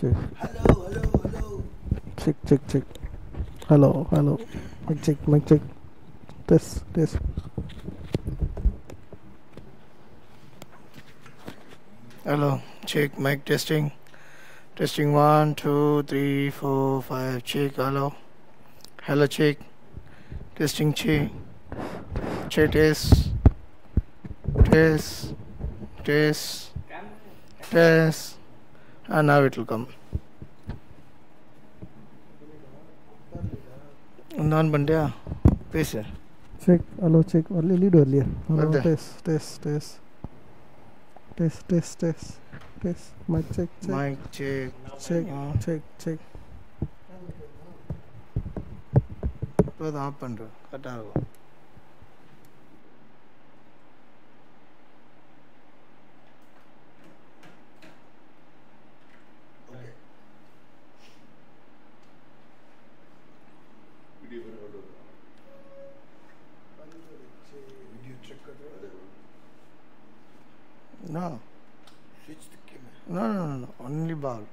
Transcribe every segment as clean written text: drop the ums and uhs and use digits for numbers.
Check. Hello, hello, hello. Check, check, check. Hello, hello. Mic check, mic check. Test, test. Hello, check, mic testing. Testing 1, 2, 3, 4, 5. Check, hello. Hello, check. Testing, check. Check, test. Test. Test. Test. And now it will come. Non bandya. Pace. Check, hello, check. Only lead earlier. Hello, What the? test, test, test. Test, test, test. Test. Mic check, check. Mic check. Check, check, check. இப்போ தான் of பண்ணுறேன் கரெக்டாக இருக்கும். No. Switch the camera. No, no, no, no. Only ball.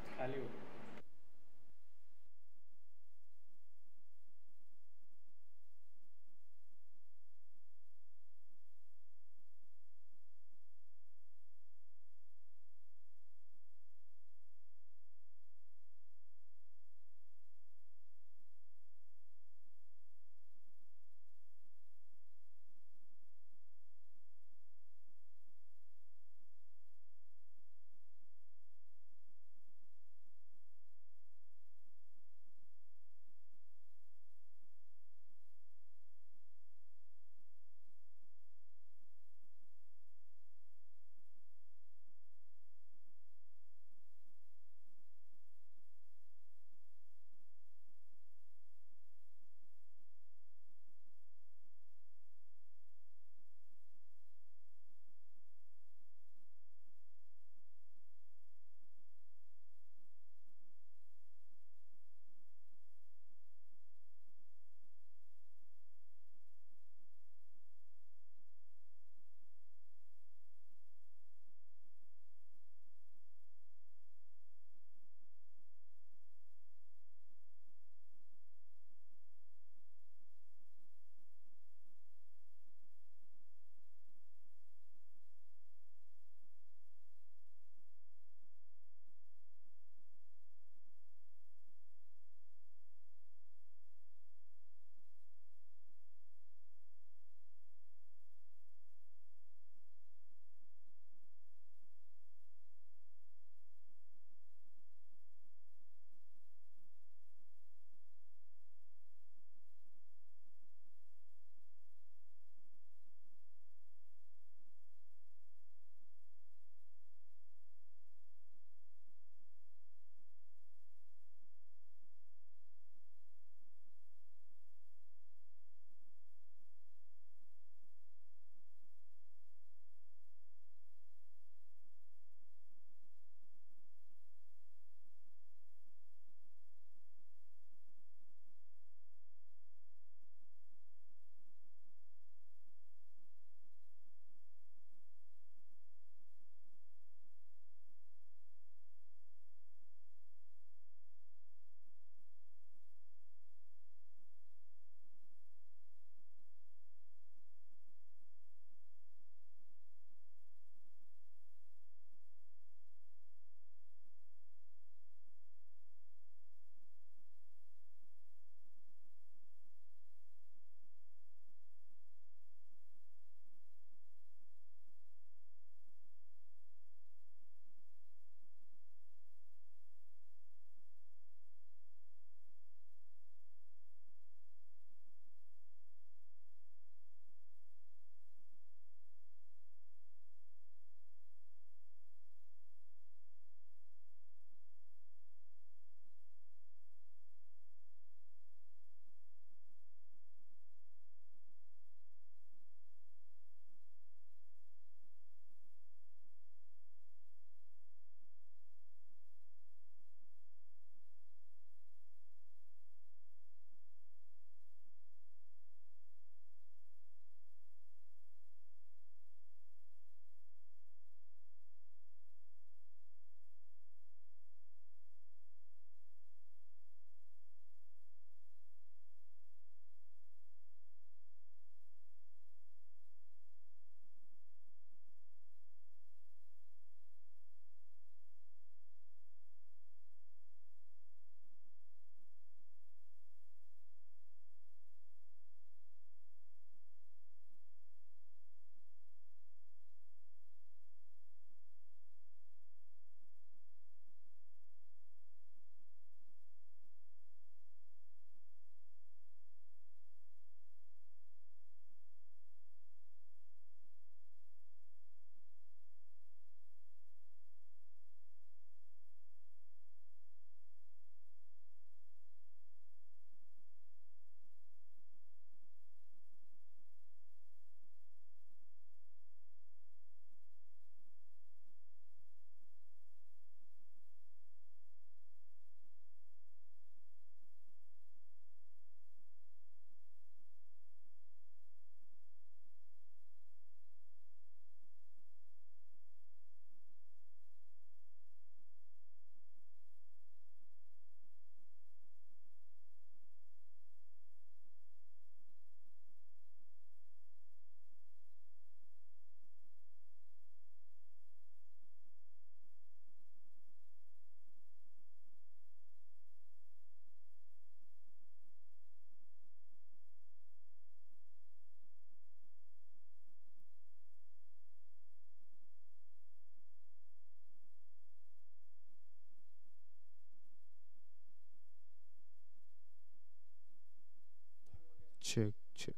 check, check,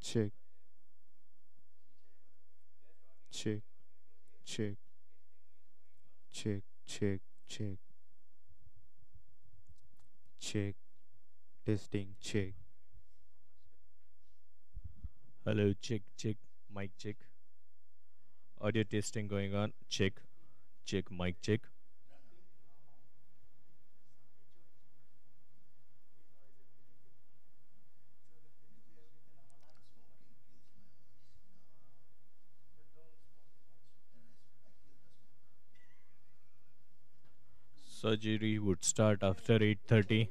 check, check, check, check, check, check, check, testing, check. Hello, check, check, mic check. Audio testing going on. Check, check, mic check. Surgery would start after 8:30.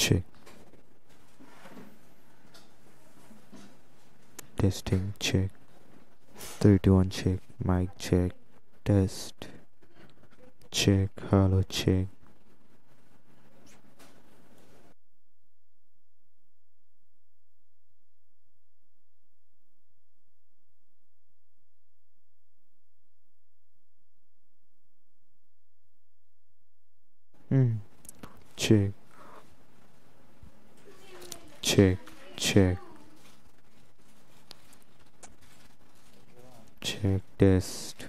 check. Testing, check. 3 2 1 check. Mic check. Test. Check. Hello, check. Check. Check. Check. Check. Test.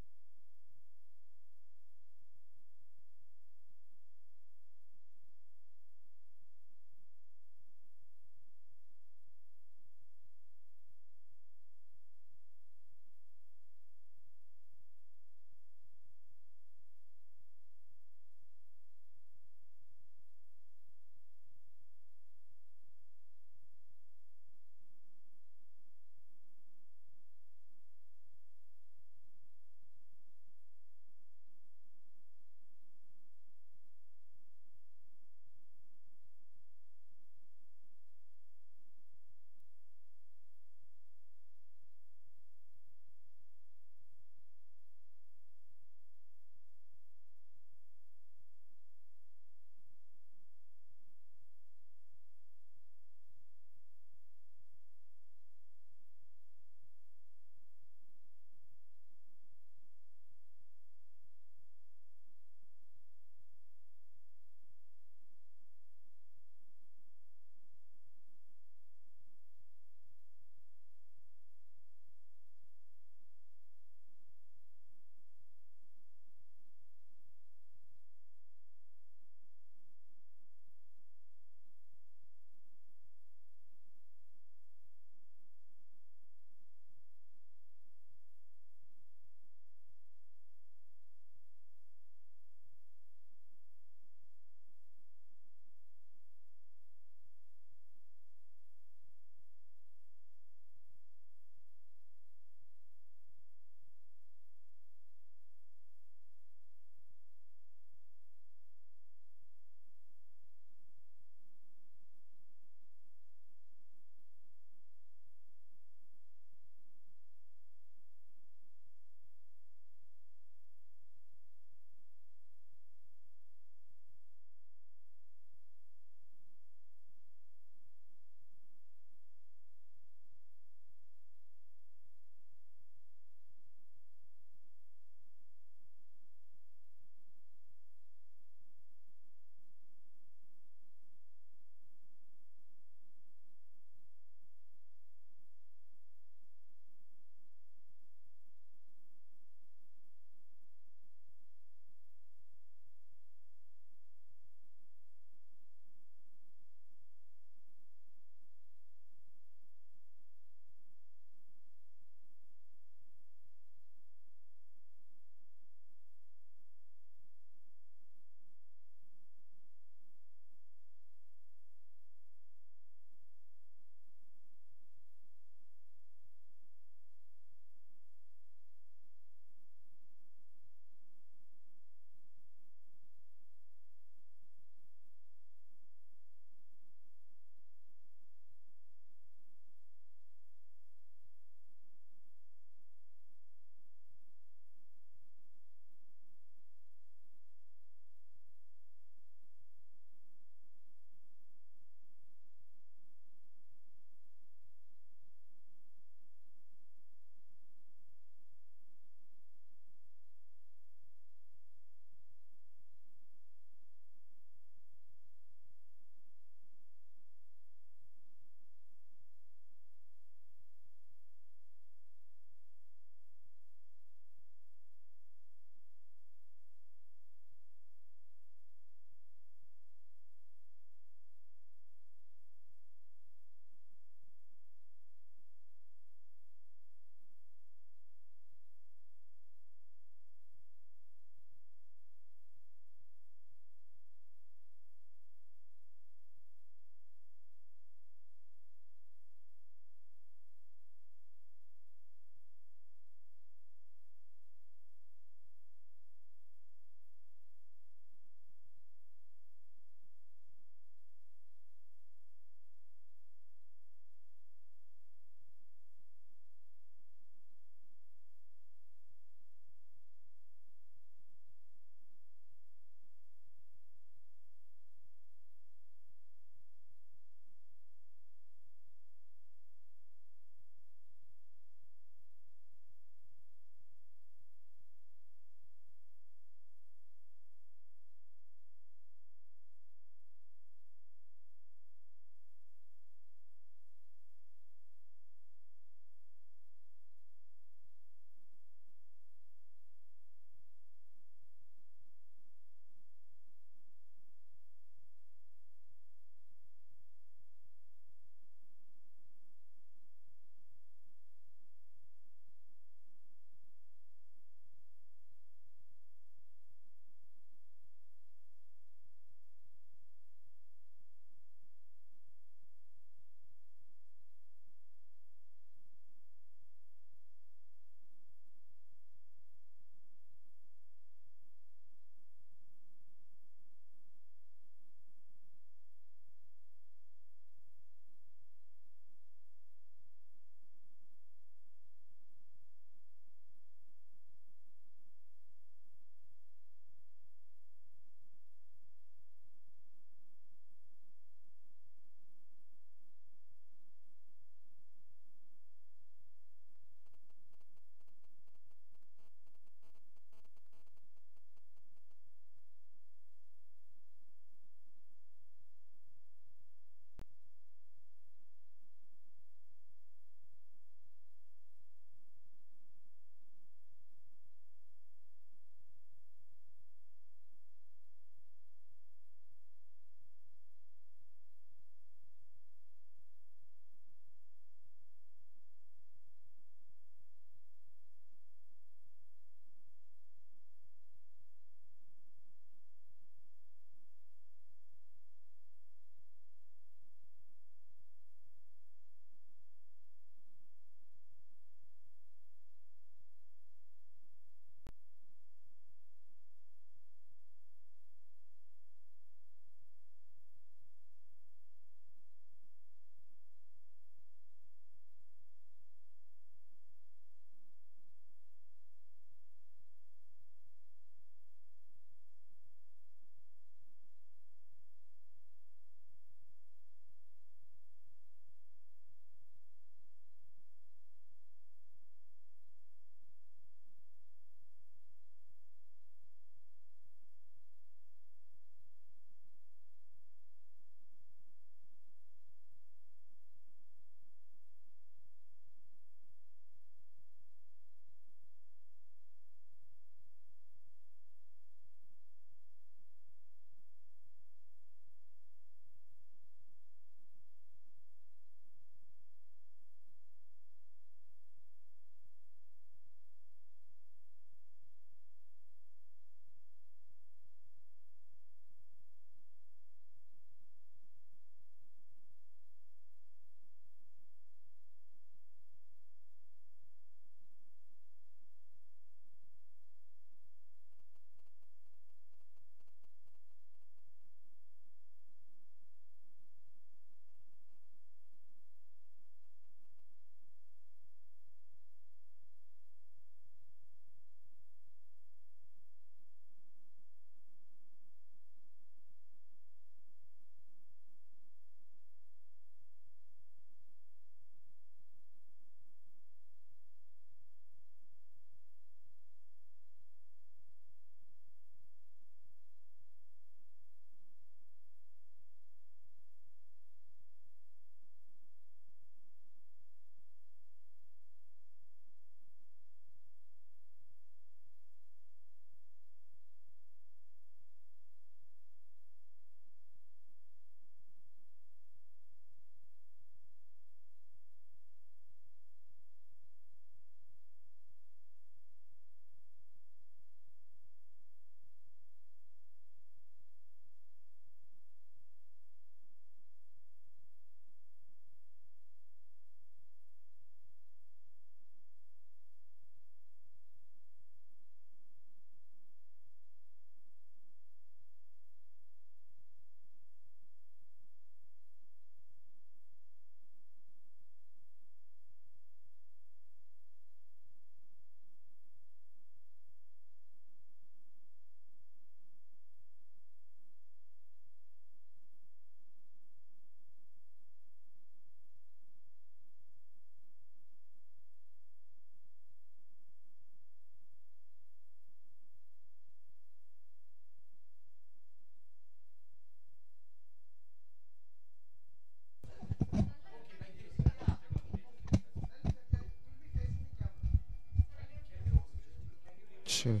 Check.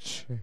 Check.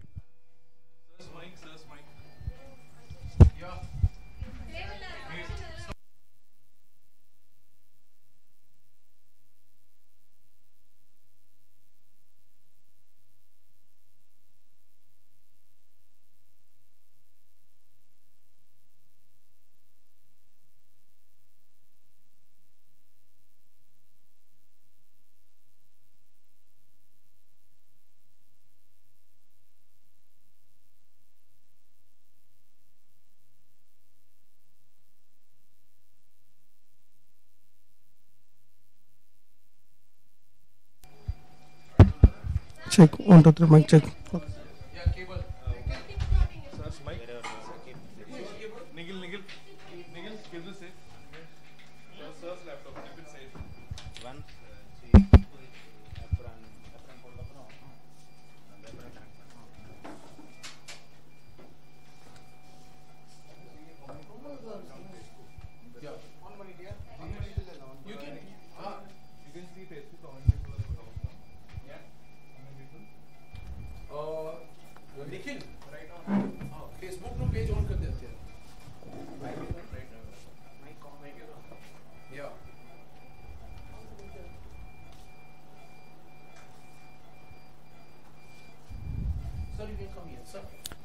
Check 1 2 3 mic check.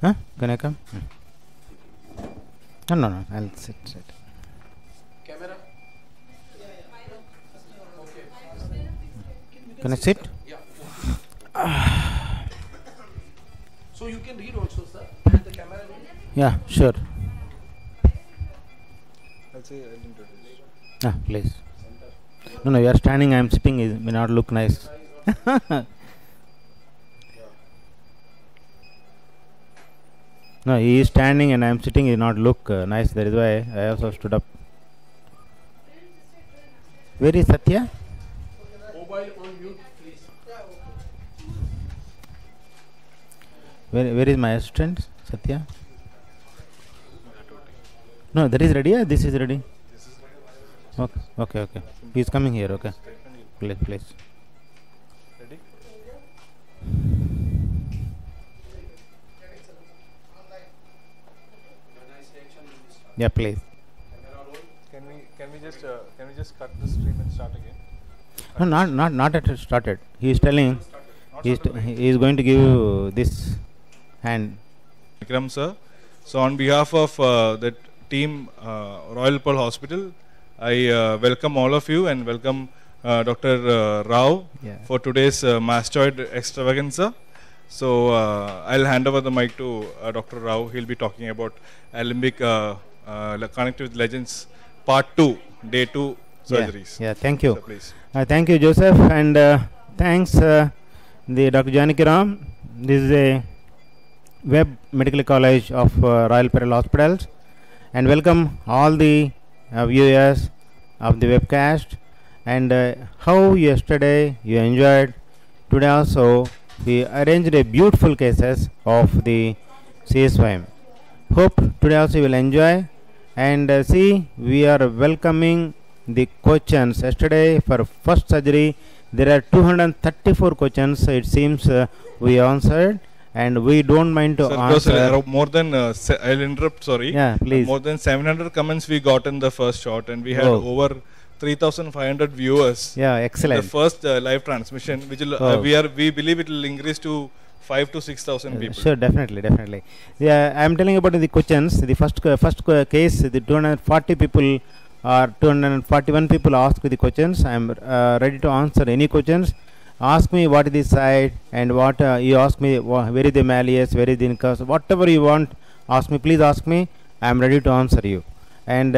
Huh? Can I come? No, no, no. I'll sit. Camera? Okay. Can I sit? Yeah. So you can read also, sir. And the camera will... Yeah, sure. I'll say I'll introduce. Ah, please. No, no. You are standing. I am sitting. It may not look nice. No, he is standing and I am sitting. It will not look nice. That is why I also stood up. Where is Satya? Mobile on mute, please. Where is my assistant? Satya? No, that is ready. This is ready. Okay. He is coming here. Okay. Please. Ready? Yeah, please. Can we just cut the stream and start again? No, not at it started. He is telling. He is going to give you this hand. Vikram sir. So on behalf of the team Royal Pearl Hospital, I welcome all of you and welcome Dr. Rao for today's mastoid extravaganza. So I'll hand over the mic to Dr. Rao. He'll be talking about alembic connected with legends part 2, day 2 surgeries. Yeah, thank you. So please. Thank you, Joseph, and thanks the Dr. Janaki Ram. This is a web medical college of Royal Pearl Hospitals, and welcome all the viewers of the webcast. And how yesterday you enjoyed. Today also we arranged a beautiful cases of the CSYM. Hope today also you will enjoy. And see, we are welcoming the questions. Yesterday for first surgery there are 234 questions. It seems we answered, and we don't mind to answer. More than I'll interrupt. Sorry. Yeah, please. More than 700 comments we got in the first shot, and we had over 3,500 viewers. Yeah, excellent. The first live transmission, which will, we believe it will increase to 5,000 to 6,000 people. Sure, definitely. Yeah, I am telling about the questions. The first case, the 240 people or 241 people asked the questions. I am ready to answer any questions. Ask me what is the side and what you ask me where is the malleus, where is the incus, whatever you want. Ask me, please ask me. I am ready to answer you. And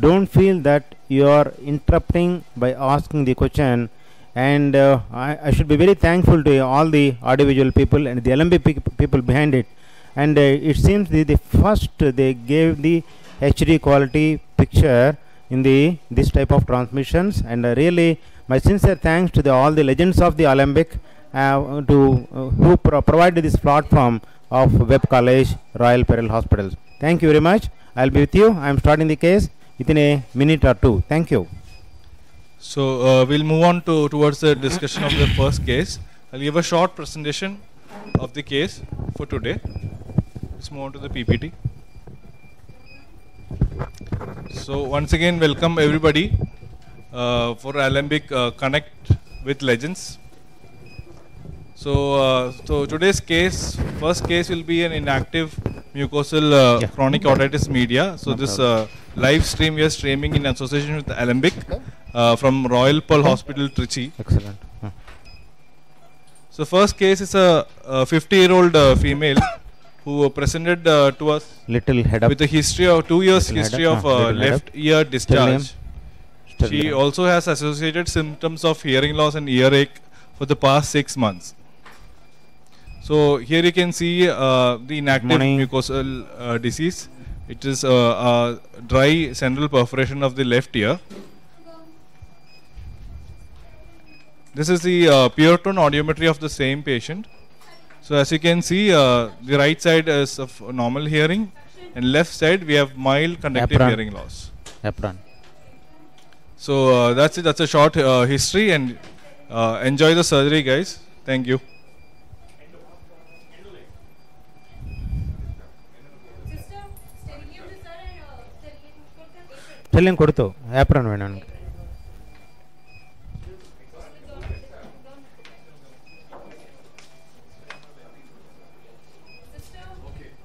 don't feel that you are interrupting by asking the question. And I should be very thankful to all the audiovisual people and the LMB people behind it. And it seems the first they gave the HD quality picture in this type of transmissions. And really my sincere thanks to all the legends of the Alembic who provided this platform of Web College Royal Pearl Hospitals. Thank you very much. I'll be with you. I am starting the case within a minute or two. Thank you. So we'll move on towards the discussion of the first case. I'll give a short presentation of the case for today. Let's move on to the PPT. So once again, welcome everybody for Alembic Connect with Legends. So today's case, first case will be an inactive mucosal chronic otitis media. So this live stream we are streaming in association with Alembic from Royal Pearl Hospital, Trichy. Excellent. So first case is a 50-year-old female who presented to us little head up with a history of 2 years history of left ear discharge. She also has associated symptoms of hearing loss and earache for the past 6 months. So here you can see the inactive mucosal disease. It is a dry central perforation of the left ear. This is the pure tone audiometry of the same patient. So as you can see, the right side is of normal hearing, and left side we have mild conductive hearing loss. So that's it. That's a short history, and enjoy the surgery, guys. Thank you. Stellium kodutho apron venanu.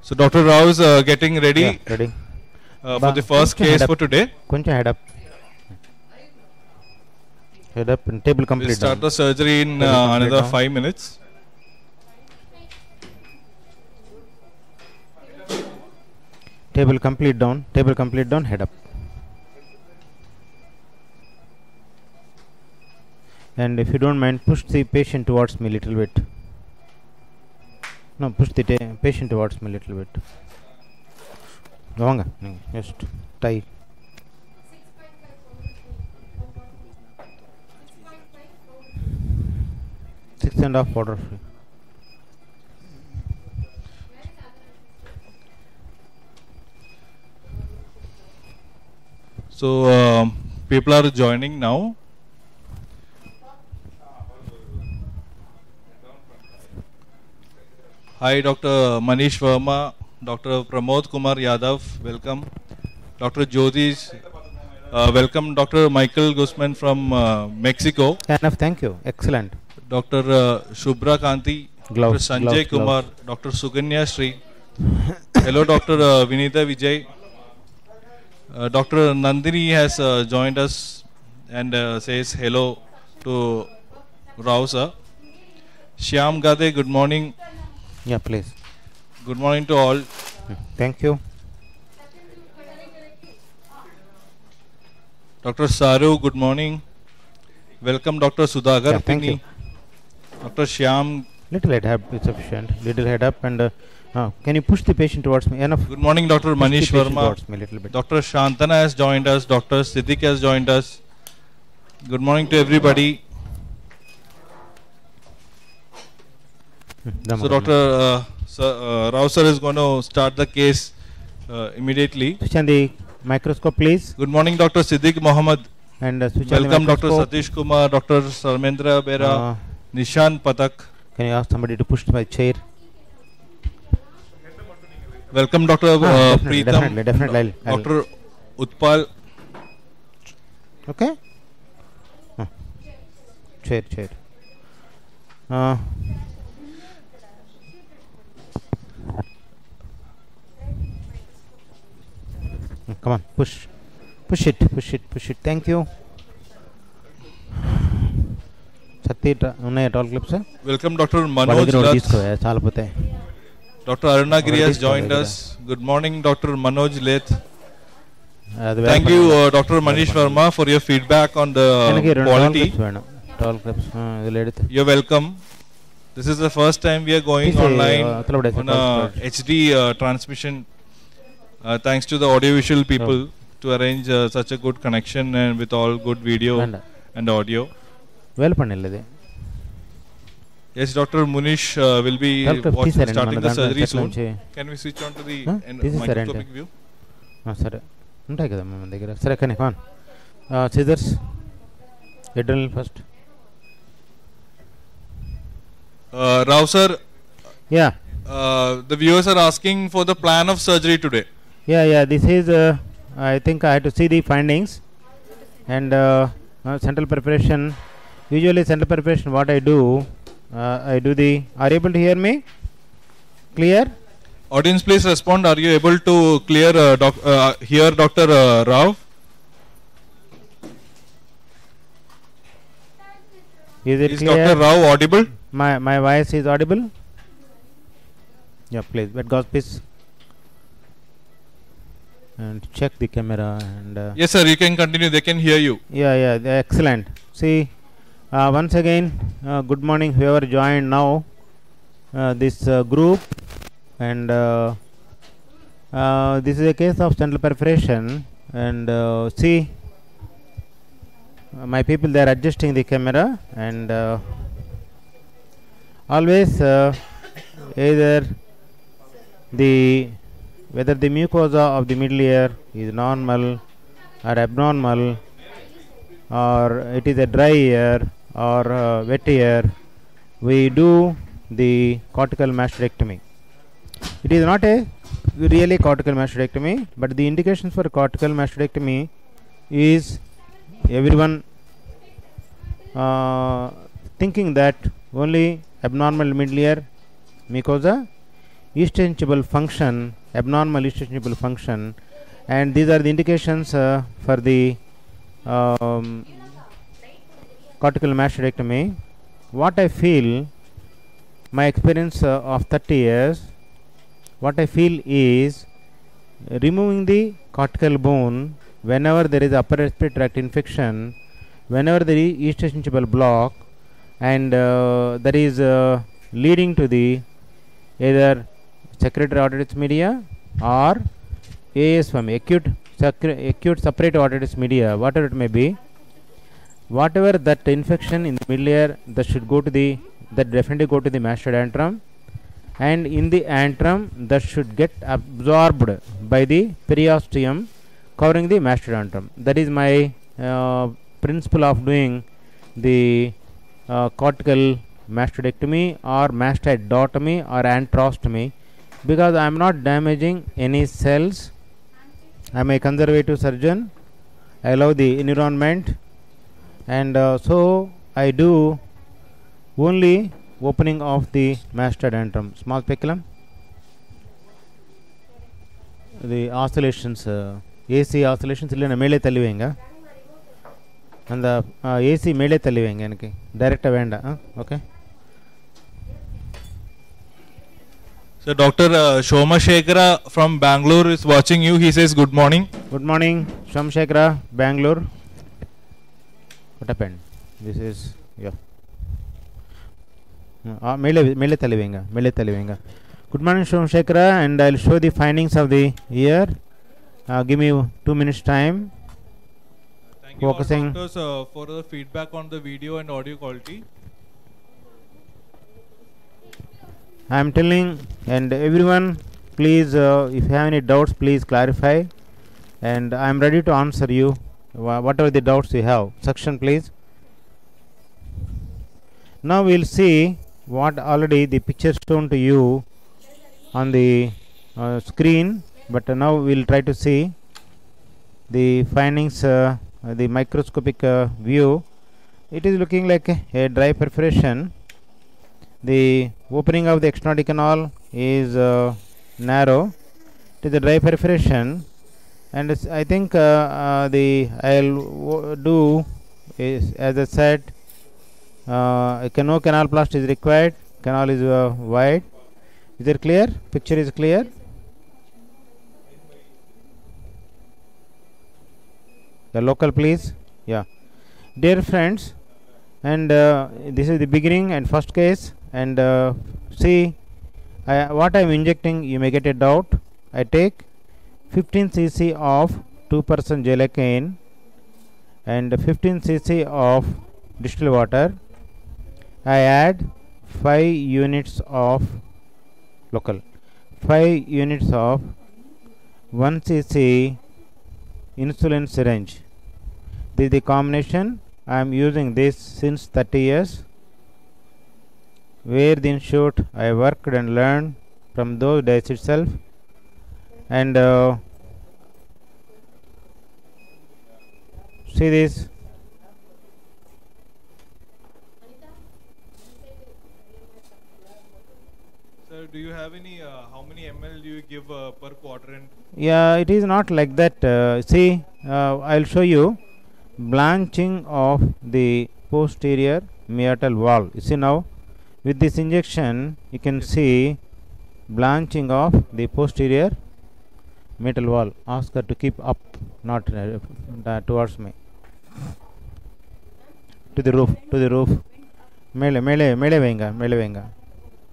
So Dr. Rao is getting ready, for the first case for today. Koncha head up. Head up and table complete. We'll start the surgery in another 5 minutes. Table complete down. Table complete down. Head up. And if you don't mind, push the patient towards me a little bit. No, push the patient towards me a little bit. Go just tie. 6.5 powder free. So people are joining now. Hi, Dr. Manish Verma, Dr. Pramod Kumar Yadav, welcome. Dr. Jyotish, welcome. Dr. Michael Guzman from Mexico. Enough, thank you. Excellent. Dr. Shubhra Kanti, Dr. Sanjay Kumar, Dr. Suganya Sri. Hello, Dr. Vinita Vijay. Dr. Nandini has joined us and says hello to Rao sir. Shyam Gade, good morning. Yeah, please. Good morning to all. Thank you. Dr. Saru, good morning. Welcome, Dr. Sudhagar. Yeah, thank you. Dr. Shyam. Little head up is sufficient. Little head up and can you push the patient towards me? Enough. Good morning, Dr. Manish Verma. Little bit. Dr. Shantana has joined us. Dr. Siddiq has joined us. Good morning to everybody. So Dr. Rao sir is going to start the case immediately. Switch on the microscope, please. Good morning, Dr. Siddiq Mohammed. And welcome, Dr. Satish Kumar, Dr. Sarmendra Bera, Nishan Patak. Can you ask somebody to push my chair? Welcome, Dr. Preetham. Definitely. Dr. Utpal. Okay. Chair. Come on, push it. Thank you. All clips. Welcome, Dr. Manoj Lath. Dr. Arunagiri has joined us. Good morning, Dr. Manoj Lath. Thank you, Dr. Manish Verma, for your feedback on the quality. You're welcome. This is the first time we are going online on a HD transmission. Thanks to the audiovisual people to arrange such a good connection and with all good video and audio. Yes, Dr. Munish will be starting the surgery soon. Can we switch on to the microscopic view? Scissors. Adrenal first. Rao sir, Yeah. the viewers are asking for the plan of surgery today. Yeah. This is, I think I have to see the findings. And central preparation. Usually central preparation, what I do are you able to hear me? Clear? Audience, please respond. Are you able to clear hear Dr. Rao? Is clear? Dr. Rao audible? My voice is audible? Yeah, please. But God, please. And check the camera. And yes, sir. You can continue. They can hear you. Yeah. Excellent. See, once again, good morning, whoever joined now this group. And this is a case of central perforation. And see, my people, they are adjusting the camera. And always either whether the mucosa of the middle ear is normal or abnormal, or it is a dry ear or wet ear, we do the cortical mastoidectomy. It is not a really cortical mastoidectomy, but the indications for cortical mastoidectomy is everyone thinking that only abnormal middle ear mucosa, interchangeable function, abnormal interchangeable function, and these are the indications for the cortical mastoidectomy. What I feel, my experience of 30 years, what I feel is removing the cortical bone whenever there is upper respiratory tract infection, whenever there is interchangeable block, and that is leading to the either secretory otitis media or ASFM, acute separate otitis media, whatever it may be. Whatever that infection in the middle ear, that definitely go to the mastoid antrum, and in the antrum that should get absorbed by the periosteum covering the mastoid antrum. That is my principle of doing the cortical mastoidectomy or mastoidotomy or antrostomy, because I am not damaging any cells. I am a conservative surgeon. I love the environment, and so I do only opening of the mastoid antrum, small speculum. The oscillations, AC oscillations illana mele thallivenga, and the AC mele thallivenga enake direct venda. Okay. So Dr. Shomashekara from Bangalore is watching you. He says good morning. Good morning, Shomashekara, Bangalore. What happened? This is, yeah. Mele talivenga. Good morning, Shomashekara, and I'll show the findings of the ear. Give me 2 minutes time. Thank Focusing. you all doctors for the feedback on the video and audio quality. I am telling, and everyone, please, if you have any doubts, please clarify, and I am ready to answer you whatever the doubts you have. Section, please. Now we will see what already the picture shown to you on the screen, but now we will try to see the findings, the microscopic view. It is looking like a dry perforation. The opening of the external canal is narrow. It is a dry perforation, and I think I'll do is, as I said, no canaloplasty is required. Canal is wide. Is it clear? Picture is clear. The local, please. Yeah, dear friends, and this is the beginning and first case. And see what I am injecting. You may get a doubt. I take 15 cc of 2% gelatin and 15 cc of distilled water. I add 5 units of local, 5 units of 1 cc insulin syringe. This is the combination. I am using this since 30 years. where the institute I worked and learned from those days itself. And see this. Sir, do you have any, how many ml do you give per quadrant? Yeah, it is not like that. See, I'll show you blanching of the posterior meatal wall. You see now, with this injection, you can see blanching of the posterior metal wall. Ask her to keep up, not towards me. To the roof, to the roof. Mele venga,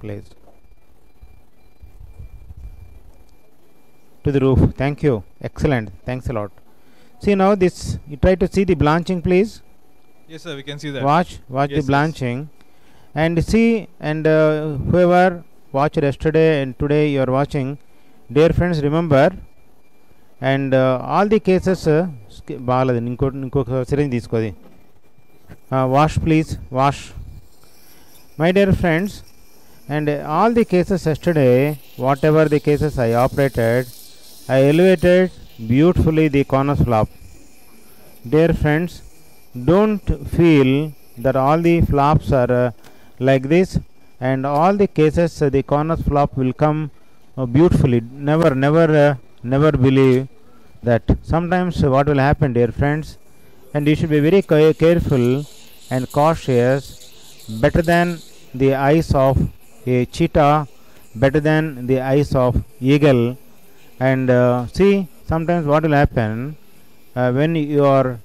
please. To the roof. Thank you. Excellent. Thanks a lot. See now this. You try to see the blanching, please. Yes, sir. We can see that. Watch yes, the blanching, and see. And whoever watched yesterday and today you are watching, dear friends, remember. And all the cases. Wash, please. Wash. My dear friends, and all the cases yesterday, whatever the cases I operated, I elevated beautifully the cornus flap. Dear friends, don't feel that all the flaps are like this, and all the cases the cornus flap will come beautifully. Never believe that. Sometimes what will happen, dear friends, and you should be very careful and cautious. Better than the eyes of a cheetah, better than the eyes of eagle. And see, sometimes what will happen when you are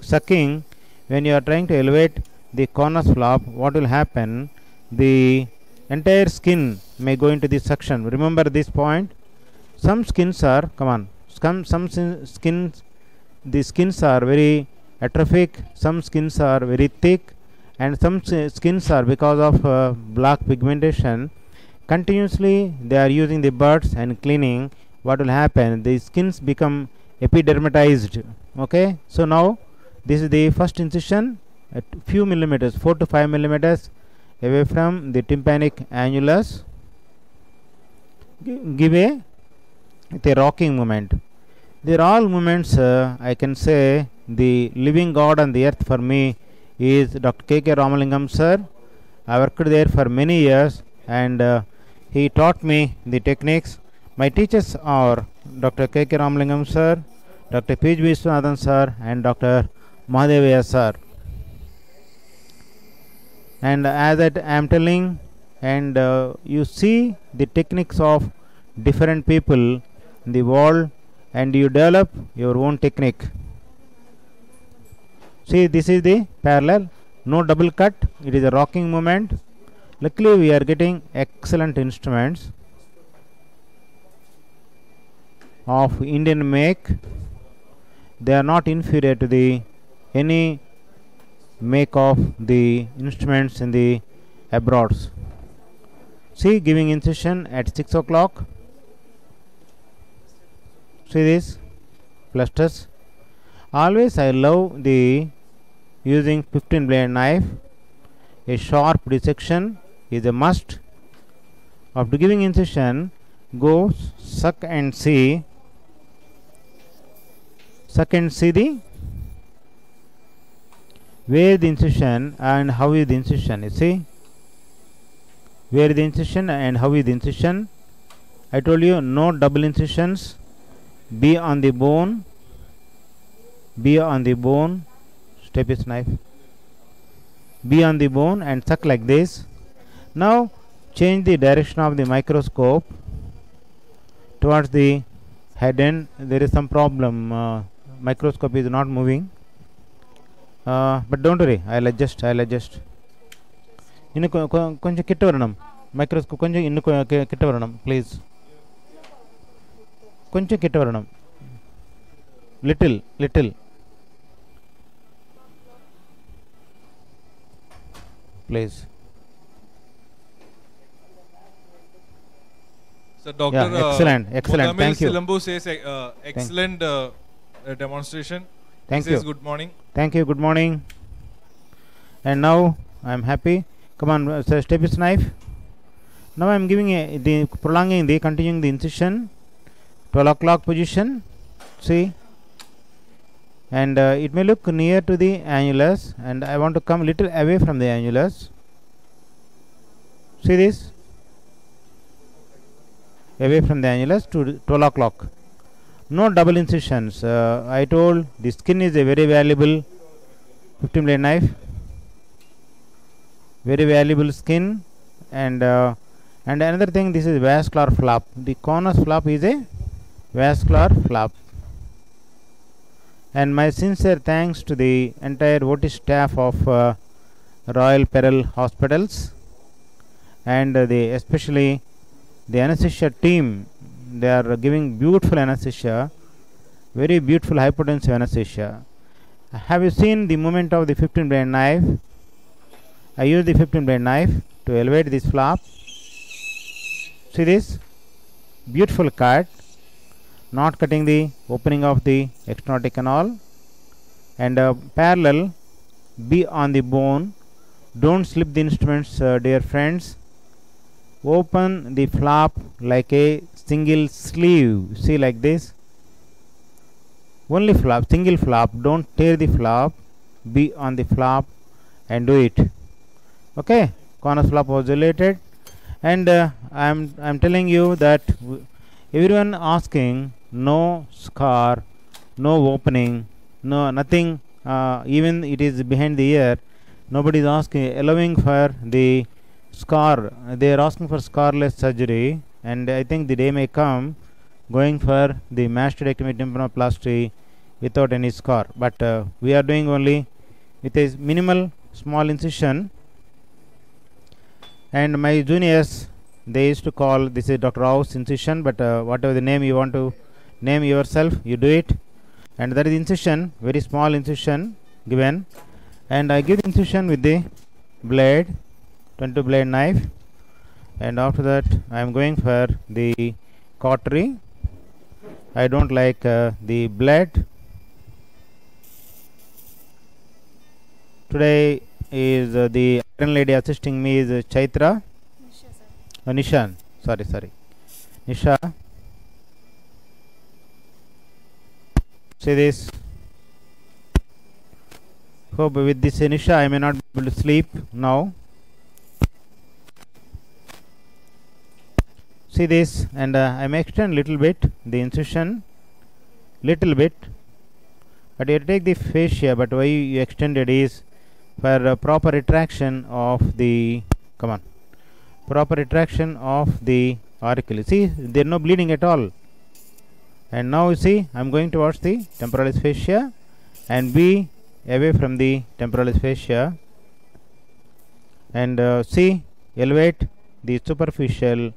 sucking, when you are trying to elevate the cornus flap, what will happen? The entire skin may go into the suction. Remember this point. Some skins are, some skins, the skins are very atrophic, some skins are very thick, and some skins are, because of black pigmentation, continuously they are using the buds and cleaning. What will happen? The skins become epidermatized. Okay, so now this is the first incision at few millimeters, 4 to 5 millimeters away from the tympanic annulus. Give a rocking movement. They're all movements. I can say the living God on the earth for me is Dr. K.K. Ramalingam sir. I worked there for many years, and he taught me the techniques. My teachers are Dr. K.K. Ramalingam sir, Dr. P.H. Vishwanathan sir, and Dr. Mahadevaya sir. And as I am telling, and you see the techniques of different people in the world, and you develop your own technique. See, this is the parallel, no double cut, it is a rocking movement. Luckily we are getting excellent instruments of Indian make. They are not inferior to the any make of the instruments in the abroads. See, giving incision at 6 o'clock. See this clusters. Always I love the using 15 blade knife. A sharp dissection is a must. After giving incision, go suck and see the where the incision and how is the incision. You see where the incision and how is the incision. I told you no double incisions. Be on the bone. Step his knife. Be on the bone and suck like this. Now change the direction of the microscope towards the head end. There is some problem. Microscope is not moving. But don't worry. I'll adjust. Innu konja kitta varanam. Microscope konja innu kitta varanam, please. Konja kitta varanam. Little. Please. So, Doctor, yeah, excellent. Thank you. Silambu says excellent demonstration. Thank he you. Says good morning. Thank you. Good morning. And now I am happy. Come on, so stapes knife. Now I am giving continuing the incision, 12 o'clock position. See, and it may look near to the annulus, and I want to come little away from the annulus. See this, away from the annulus to 12 o'clock. No double incisions. I told the skin is a very valuable 15 blade knife, very valuable skin, and another thing, this is vascular flap. The conus flap is a vascular flap. And my sincere thanks to the entire OT staff of Royal Peril Hospitals, and especially the anesthesia team. They are giving beautiful anesthesia, very beautiful hypotensive anesthesia. Have you seen the movement of the 15 blade knife? I use the 15 blade knife to elevate this flap. See this beautiful cut, not cutting the opening of the external canal, and parallel, be on the bone. Don't slip the instruments, dear friends. Open the flap like a single sleeve. See, like this. Only flap, single flap. Don't tear the flap. Be on the flap and do it. Okay, conus flap was dilated, and I'm telling you that everyone asking, no scar, no opening, no nothing. Even it is behind the ear. Nobody is asking, allowing for the scar. They are asking for scarless surgery, and I think the day may come going for the mastoidectomy tympanoplasty without any scar. But we are doing only with a minimal small incision. And my juniors, they used to call this is Dr. Rao's incision, but whatever the name you want to name yourself, you do it. And that is incision, very small incision given, and I give the incision with the blade, 22 blade knife, and after that I am going for the cautery. I don't like the blade. Today is the iron lady assisting me is Chaitra. Nishan, sorry, Nisha. See this. Hope with this Nisha I may not be able to sleep now. See this, and I may extend little bit the incision, little bit, but you take the fascia. But why you extended is for proper retraction of the proper retraction of the auricle. See, there is no bleeding at all. And now you see, I am going towards the temporalis fascia and be away from the temporalis fascia, and see, elevate the superficial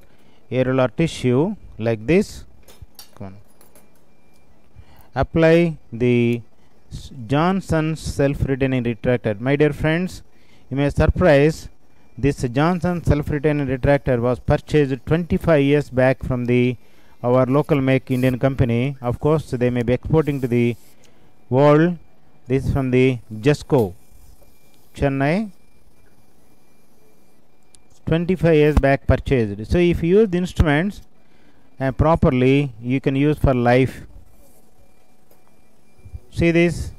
areolar tissue like this. Come on. Apply the Johnson's self-retaining retractor. My dear friends, you may surprise, this Johnson self-retaining retractor was purchased 25 years back from our local make Indian company. Of course, they may be exporting to the world. This is from the Jesco, Chennai. 25 years back purchased. So if you use the instruments properly, you can use for life. See this.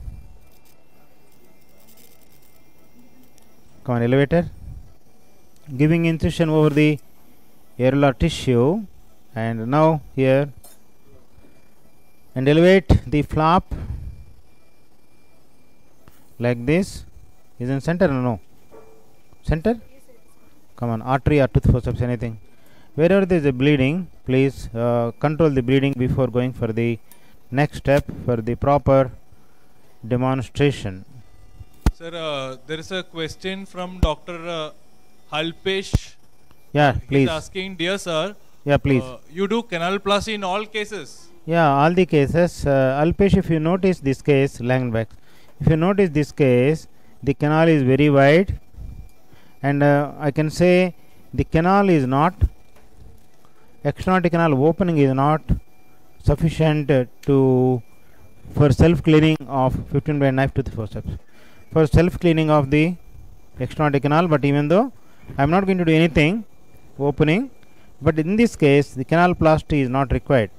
Come on, elevator. Giving incision over the areolar tissue, and now here, and elevate the flap like this. Is in center or no? Center? Come on, artery or tooth forceps, anything. Wherever there is a bleeding, please control the bleeding before going for the next step for the proper demonstration. Sir, there is a question from Dr. Halpesh. Yeah, please. He is asking, dear sir. Yeah, please. You do canaloplasty in all cases? Yeah, all the cases. Alpesh, if you notice this case, Langenbach, if you notice this case, the canal is very wide, and I can say the canal is not, external canal opening is not sufficient for self cleaning of 15 by knife tooth forceps, for self cleaning of the external canal. But even though I am not going to do anything opening, but in this case the canaloplasty is not required.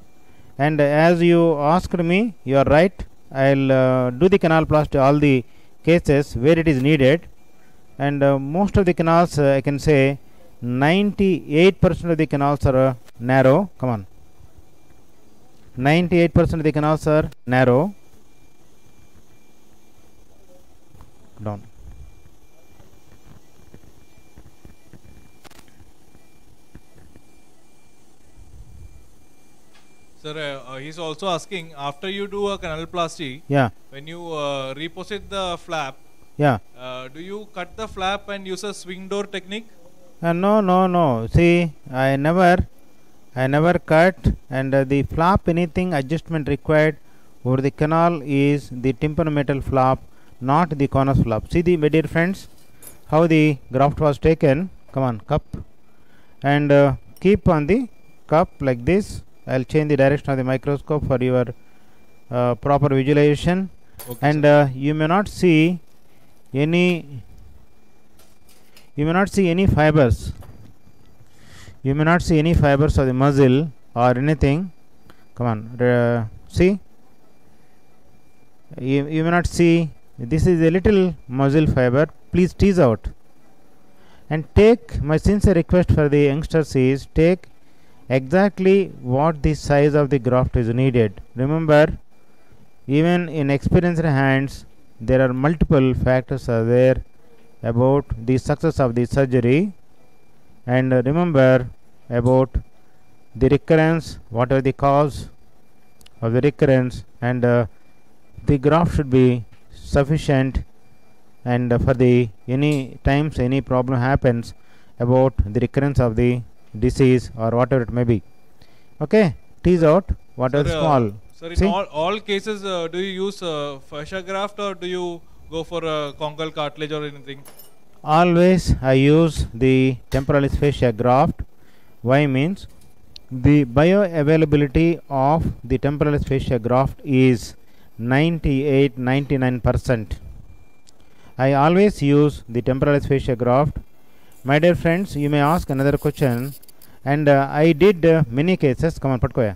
And as you asked me, you are right, I will do the canaloplasty all the cases where it is needed. And most of the canals, I can say 98% of the canals are narrow. Come on, 98% of the canals are narrow. Down. Sir, he's also asking, after you do a canaloplasty, Yeah. when you reposit the flap, Yeah. do you cut the flap and use a swing door technique? No. See, I never cut, and the flap, anything adjustment required over the canal is the tympanometal flap, not the conus flap. See, my dear friends, how the graft was taken. Come on, cup, and keep on the cup like this. I will change the direction of the microscope for your proper visualization. Okay, And you may not see any fibers. You may not see any fibers of the muscle or anything. Come on, see, you may not see. This is a little muscle fiber. Please tease out and take. My sincere request for the youngsters is take exactly what the size of the graft is needed. Remember, even in experienced hands, there are multiple factors are there about the success of the surgery. And remember about the recurrence, what are the cause of the recurrence, and the graft should be sufficient. And for the any times any problem happens about the recurrence of the disease or whatever it may be. Okay, tease out what are small. Sir, in all cases, do you use fascia graft or do you go for congal cartilage or anything? Always I use the temporalis fascia graft. Why means the bioavailability of the temporalis fascia graft is 98-99%. I always use the temporalis fascia graft. My dear friends, you may ask another question, and I did many cases. Come on, Patkoya.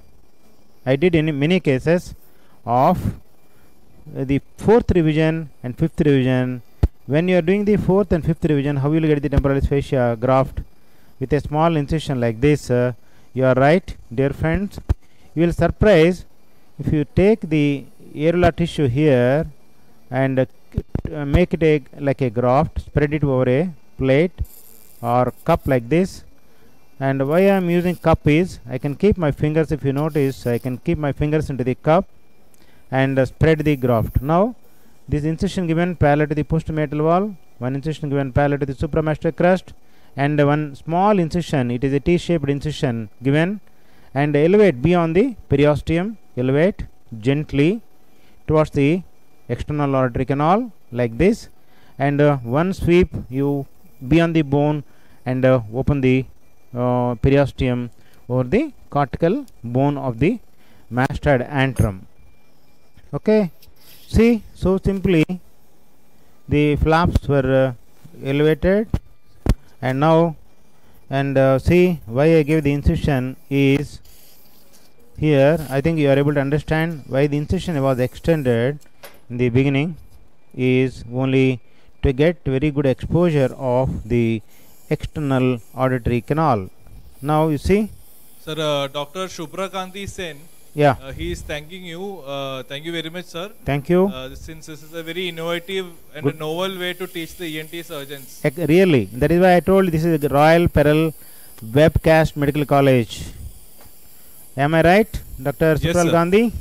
I did in many cases of the 4th revision and 5th revision. When you are doing the 4th and 5th revision, how will you get the temporalis fascia graft with a small incision like this? You are right, dear friends. You will surprise if you take the areolar tissue here and make it like a graft, spread it over a plate or cup like this. And why I am using cup is I can keep my fingers, if you notice, I can keep my fingers into the cup and spread the graft. Now this incision given parallel to the postmeatal wall, one incision given parallel to the supramastoid crust, and one small incision, it is a T-shaped incision given, and elevate beyond the periosteum, elevate gently towards the external auditory canal like this, and one sweep you beyond the bone and open the periosteum over the cortical bone of the mastoid antrum. Okay, see, so simply the flaps were elevated, and now see why I gave the incision is here. I think you are able to understand why the incision was extended in the beginning is only to get very good exposure of the external auditory canal. Now you see, sir, Dr. Shubhra Kanti Sen, yeah, he is thanking you. Thank you very much, sir. Thank you. Since this is a very innovative and a novel way to teach the ENT surgeons. Really, that is why I told this is a Royal Perel Webcast Medical College. Am I right, Dr. Yes, Sutal sir. Gandhi?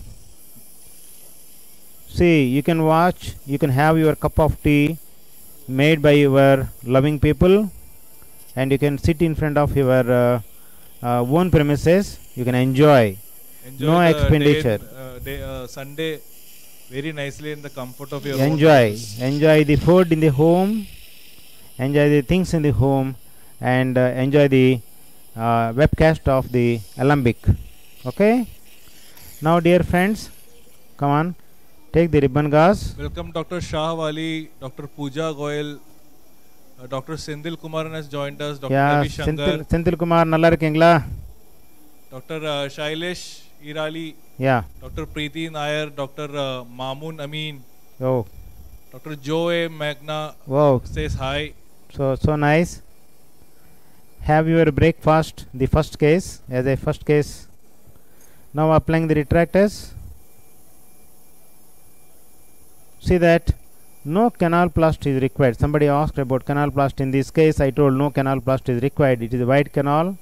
See, you can watch, you can have your cup of tea made by your loving people, and you can sit in front of your own premises. You can enjoy no the expenditure. Sunday very nicely in the comfort of your Enjoy own the food in the home, enjoy the things in the home, and enjoy the webcast of the alembic. Okay, now dear friends, come on, take the ribbon gauze. Welcome Dr. Shah Wali, Dr. Pooja Goyal, Dr. Sendil Kumaran has joined us. Dr. Yeah, Ravi Shankar. Senthil Kumar, nalla irukingla? Dr. Shailesh Irali. Yeah. Dr. Preeti Nair. Dr. Mamun Amin. Oh. Dr. Joe Magna says hi. So nice. Have your breakfast, the first case, as a first case. Now applying the retractors. See that no canaloplasty is required. Somebody asked about canaloplasty. In this case, I told no canaloplasty is required. It is a wide canal.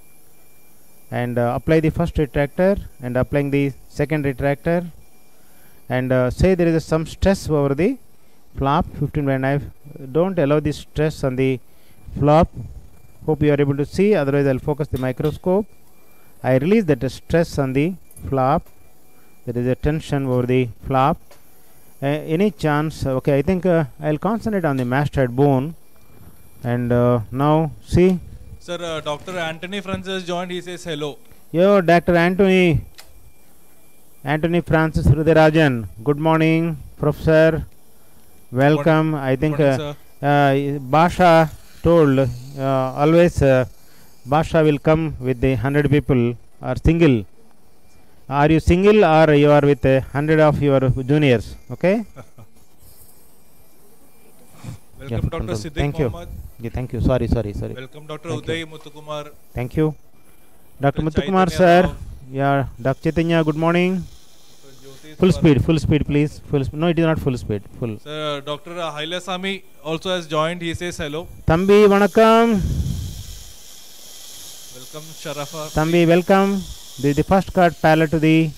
And apply the first retractor and applying the second retractor. And say there is some stress over the flap 15 by knife. Don't allow the stress on the flap. Hope you are able to see, otherwise I'll focus the microscope. I release that stress on the flap. There is a tension over the flap. Any chance? Okay, I think I'll concentrate on the mastoid bone. And now see. Sir, Dr. Anthony Francis joined. He says hello. Yo, Dr. Anthony Francis Ruderajan. Good morning, Professor. Welcome. Morning. I think Morning, Basha told always Basha will come with the 100 people or single. Are you single or you are with 100 of your juniors? Okay. Welcome, Dr. Siddiq Thank you. Mohammed. Yeah, thank you. Sorry. Welcome, Dr. Uday Muthukumar. Thank you. Dr. Muthukumar sir. Yeah, Dr. Chaitanya, good morning. Full speed, please. No, it is not full speed. Full. Sir, Dr. Hailasami also has joined. He says hello. Thambi, vanakkam. Welcome, Sharafa. Thambi, welcome. This is the first card parallel to the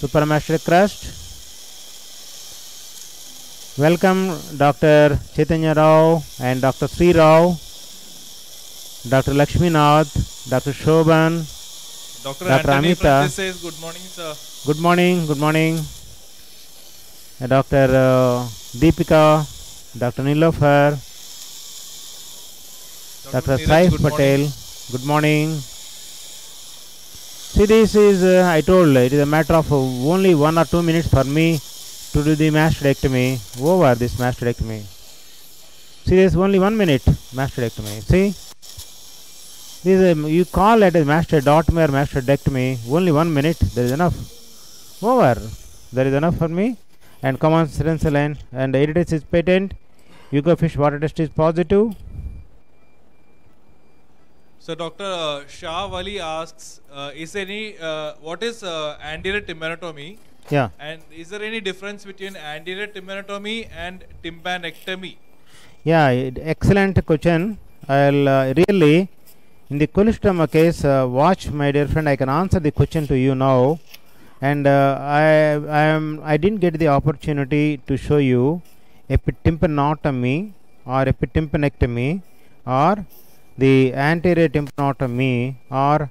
supramastoid crust. Welcome, Dr. Chaitanya Rao and Dr. Sri Rao, Dr. Lakshmi Nath, Dr. Shobhan, Dr. Dr. Anthony Amita. Francis says good morning, sir. Good morning. Dr. Deepika, Dr. Nilofar, Dr. Saif Patel, good morning. See, this is, I told, it is a matter of only 1 or 2 minutes for me to do the mastoidectomy, over this mastoidectomy. See, there is only 1 minute mastoidectomy. See, this is you call it a Dr.Murali mastoidectomy, only 1 minute, there is enough. Over, there is enough for me. And common saline and irritation is patent. Yugo fish water test is positive. So Dr. Shah Wali asks, is any what is anterior tympanotomy? Yeah. And is there any difference between anterior tympanotomy and tympanectomy? Yeah, excellent question. I'll really, in the cholestoma case, watch my dear friend. I can answer the question to you now. And I didn't get the opportunity to show you epitympanotomy or epitympanectomy or the anterior tympanotomy or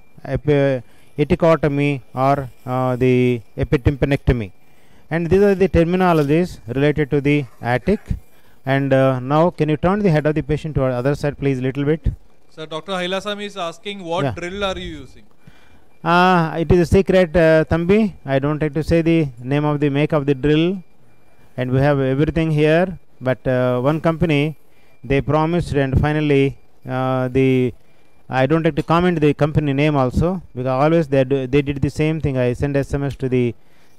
eticotomy or the epitympanectomy. And these are the terminologies related to the attic. And now can you turn the head of the patient to our other side please, little bit. So Dr. Hailasami is asking, what drill are you using? It is a secret, Thambi. I don't like to say the name of the make of the drill, and we have everything here. But one company, they promised, and finally I don't like to comment the company name also, because always they did the same thing. I send SMS to the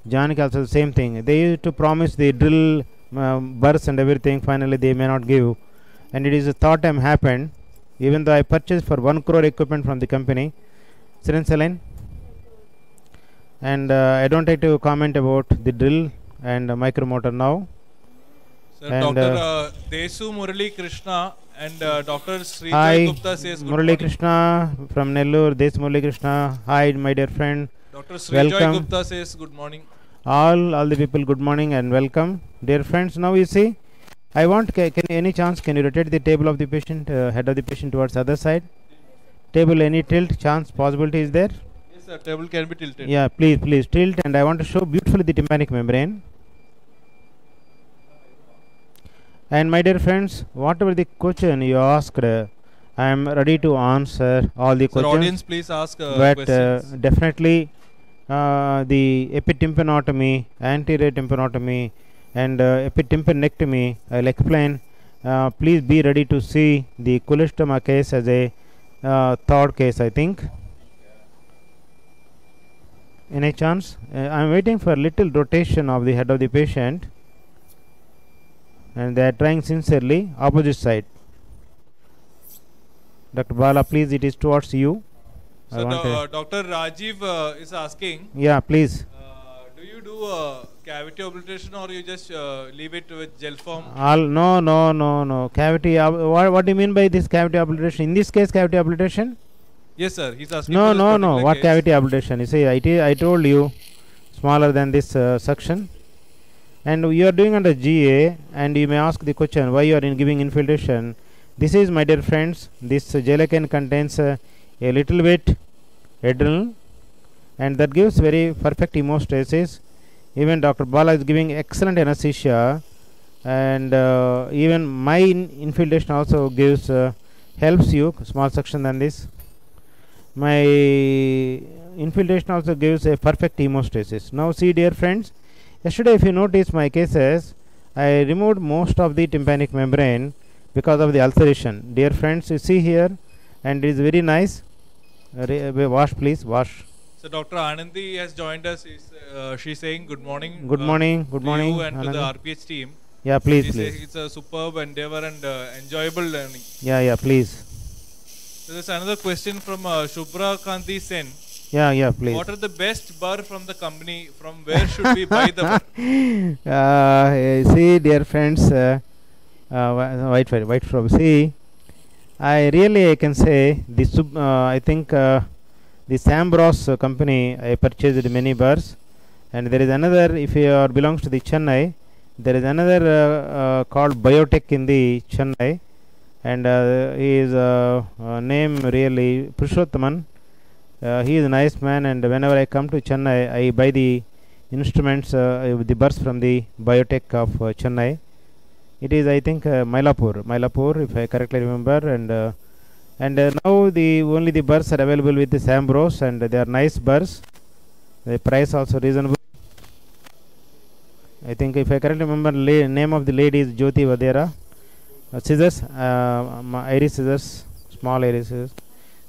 Janaki also the same thing. They used to promise the drill bursts and everything. Finally they may not give, and it is a third time happened. Even though I purchased for 1 crore equipment from the company, syringe saline. And I don't like to comment about the drill and micromotor now. Sir, and Dr. Desu Murali Krishna and Dr. Sri Gupta says good Murali morning. Krishna from Nellore. Desu Murali Krishna. Hi, my dear friend. Dr. Sri Gupta says good morning. All the people, good morning and welcome. Dear friends, now you see, I want, can any chance, can you rotate the table of the patient, head of the patient towards other side? Table, any tilt, chance, possibility is there? Yes, sir, table can be tilted. Yeah, please tilt, and I want to show beautifully the tympanic membrane. And my dear friends, whatever the question you asked, I am ready to answer all the questions. Audience, please ask but questions. Definitely the epitympanotomy, anterior tympanotomy and epitympanectomy, I will explain Please be ready to see the cholestoma case as a third case, I think. Any chance? I am waiting for little rotation of the head of the patient, and they are trying sincerely. Opposite side. Dr. Bala, please, it is towards you. So Dr. Rajiv is asking. Yeah, please. Do you do cavity obliteration or you just leave it with gel form? No. Cavity. What do you mean by this cavity obliteration? In this case, cavity obliteration? Yes, sir. He's asking. No. What cavity obliteration? You see, I told you, smaller than this section. And you are doing under GA, and you may ask the question, why you are giving infiltration? This is, my dear friends, this gelatin contains a little bit adrenal, and that gives very perfect hemostasis. Even Dr. Bala is giving excellent anesthesia, and even my infiltration also gives helps you, small section than this. My infiltration also gives a perfect hemostasis. Now see, dear friends, yesterday if you notice my cases, I removed most of the tympanic membrane because of the ulceration. Dear friends, you see here, and it is very nice. Wash, please, wash. So Dr. Anandi has joined us. She's saying good morning. Good morning. To you and to the RPH team. Yeah, please. It's a superb endeavor and enjoyable learning. Yeah, please. So there's another question from Shubhra Kanti Sen. Yeah, please. What are the best burr from the company? From where should we buy the burr? See, dear friends, wait from. See, I can say this. I think the Sambros company, I purchased many burrs, and there is another. If you are belongs to the Chennai, there is another called Biotech in the Chennai, and his name really Purushothaman. He is a nice man, and whenever I come to Chennai, I buy the instruments, the burrs from the Biotech of Chennai. It is, I think, Mylapore, if I correctly remember, and now only the burrs are available with the Sambros, and they are nice burrs. The price also reasonable. I think, if I correctly remember, name of the lady is Jyoti Vadera. Scissors, iris scissors, small iris scissors.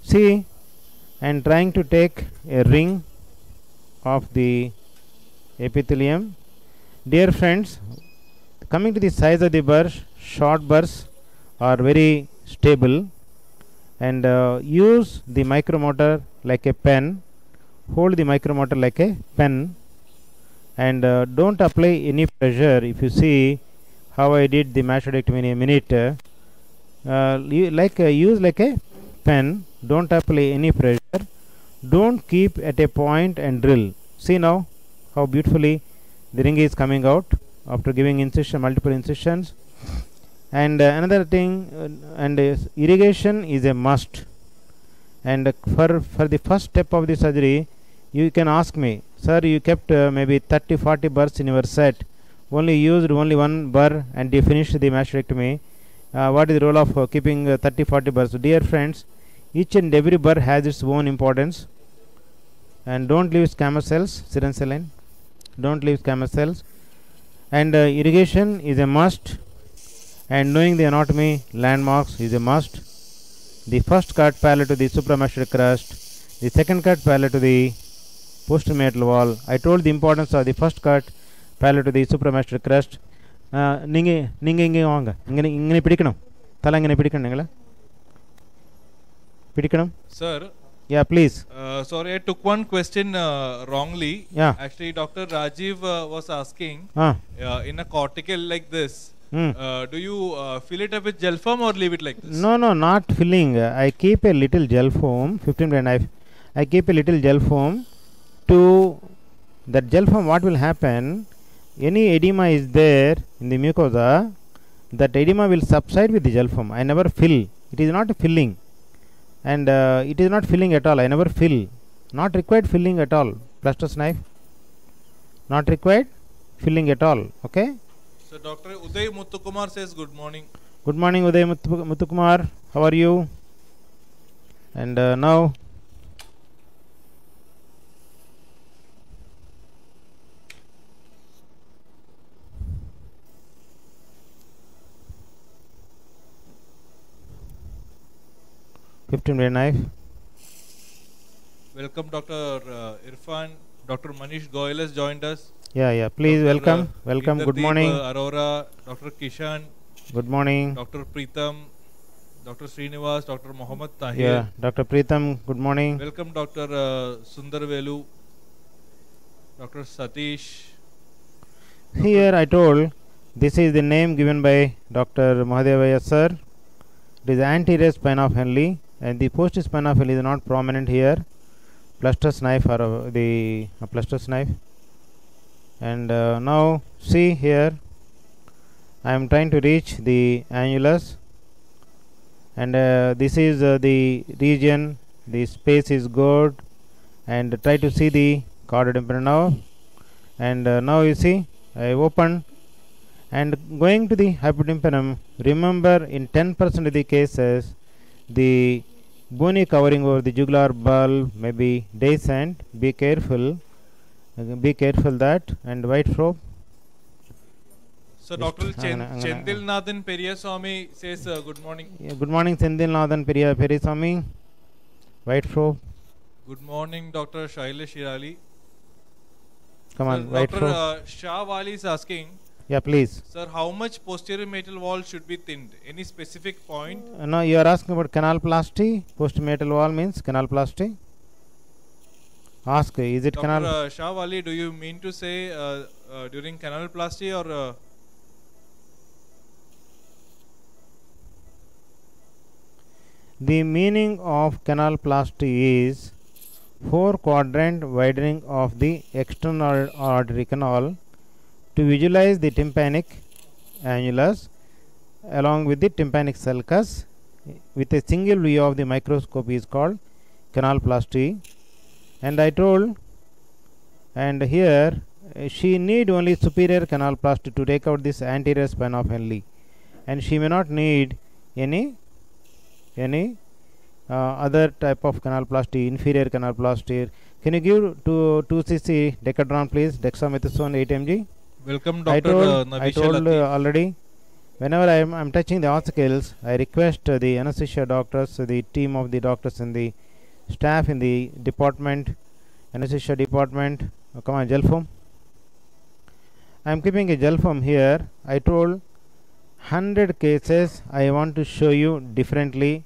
See, and trying to take a ring of the epithelium. Dear friends, coming to the size of the burr, short burrs are very stable, and use the micromotor like a pen. Hold the micromotor like a pen, and don't apply any pressure. If you see how I did the mastoidectomy in a minute, use like a pen. Don't apply any pressure. Don't keep at a point and drill. See now how beautifully the ring is coming out after giving incision, multiple incisions. And another thing, irrigation is a must. And for the first step of the surgery, you can ask me, sir, you kept maybe 30-40 burrs in your set, used only one burr, and you finished the mastoidectomy. What is the role of keeping 30-40 burrs? Dear friends, each and every burr has its own importance, and don't leave squamous cells, serine saline. Don't leave squamous cells. And irrigation is a must, and knowing the anatomy landmarks is a must. The first cut parallel to the supramastoid crust, the second cut parallel to the postmeatal wall. I told the importance of the first cut parallel to the supramastoid crust. நீங்க இங்கே வாங்க, இங்கே பிடிக்கணும், தலை இங்கே பிடிக்கணும், நீங்களா பிடிக்கணும். Sir. Yeah, please. Sorry, I took one question wrongly. Yeah. Actually, Dr. Rajiv was asking, in a cortical like this, do you fill it up with gel foam or leave it like this? No, not filling. I keep a little gel foam, 15 knife. I keep a little gel foam. To that gel foam, what will happen? Any edema is there in the mucosa, that edema will subside with the gel foam. I never fill. It is not filling, and it is not filling at all. I never fill. Not required filling at all. Plaster's knife. Not required filling at all. Okay. So Dr. Uday Muthukumar says good morning. Good morning, Uday Muthukumar. How are you? And now. 15 blade knife. Welcome Dr. Irfan. Dr. Manish Goyal has joined us. Yeah. Please Dr. welcome. Welcome. Good Inderdeep, morning. Arora, Dr. Kishan. Good morning. Dr. Preetham, Dr. Srinivas, Dr. Mohammed Tahir. Yeah, Dr. Preetham. Good morning. Welcome Dr. Sundar Velu, Dr. Satish. Here I told this is the name given by Dr. Mahadevaya sir. It is anterior spine of Henley, and the posterior spine of Henley is not prominent here. Pluster's knife or the Pluster's knife. And now see here, I am trying to reach the annulus, and this is the region. The space is good, and try to see the chordate impedance now. And now you see I open and going to the hypotympanum. Remember, in 10% of the cases, the bony covering over the jugular bulb may be decent. Be careful. Be careful that. And white probe. So Dr. Chendil Nathan Periyaswamy says good morning. Yeah, good morning, Chendil Nathan Periyaswamy. White probe. Good morning, Dr. Shailesh Hirali. Come on, Sir, white Dr. probe. Shah Wali is asking. Yeah, please. Sir, how much posterior metal wall should be thinned? Any specific point? No, you are asking about canaloplasty. Post-metal wall means canaloplasty. Ask, is it Dr. canal? Shah Wali, do you mean to say during canaloplasty or? The meaning of canaloplasty is 4-quadrant widening of the external artery canal to visualize the tympanic annulus along with the tympanic sulcus with a single view of the microscope is called canaloplasty. And I told, and here she need only superior canaloplasty to take out this anterior spine of Henley, and she may not need any other type of canaloplasty, inferior canaloplasty. Can you give 2 cc decadron please, dexamethasone 8 mg? Welcome Dr. I told already, whenever I am touching the articles, I request the anesthesia doctors, the team of the doctors and the staff in the department, anesthesia department, come on, gel foam. I am keeping a gel foam here. I told 100 cases I want to show you differently,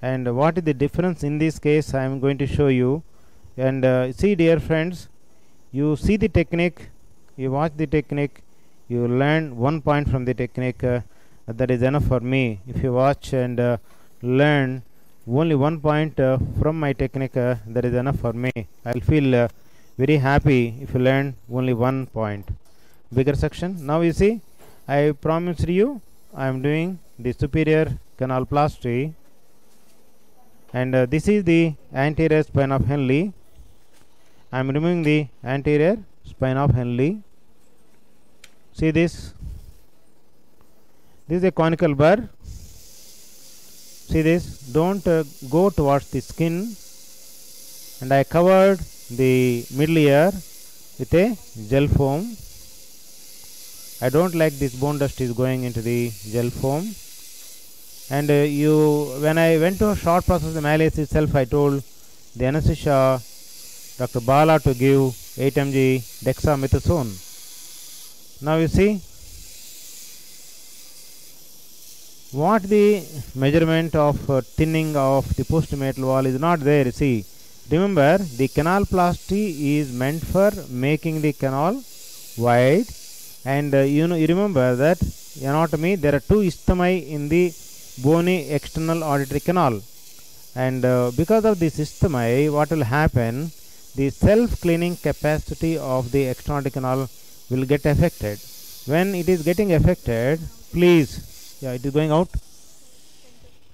and what is the difference in this case I am going to show you. And see, dear friends, you see the technique, you watch the technique, you learn 1 point from the technique, that is enough for me. If you watch and learn only 1 point from my technique, that is enough for me. I will feel very happy if you learn only 1 point. Bigger section. Now you see, I promised you I am doing the superior canaloplasty, and this is the anterior spine of Henley. I am removing the anterior spine of Henley. See this. This is a conical burr. See this. Don't go towards the skin. And I covered the middle ear with a gel foam. I don't like this bone dust is going into the gel foam. And when I went to a short process analysis itself, I told the anesthesia Dr. Bala to give 8 mg dexamethasone. Now you see what the measurement of thinning of the post-metal wall is not there. See, remember, the canaloplasty is meant for making the canal wide, and you remember that anatomy, there are 2 isthmi in the bony external auditory canal, and because of this isthmi, what will happen, the self-cleaning capacity of the external auditory canal will get affected. When it is getting affected, please, yeah, it is going out,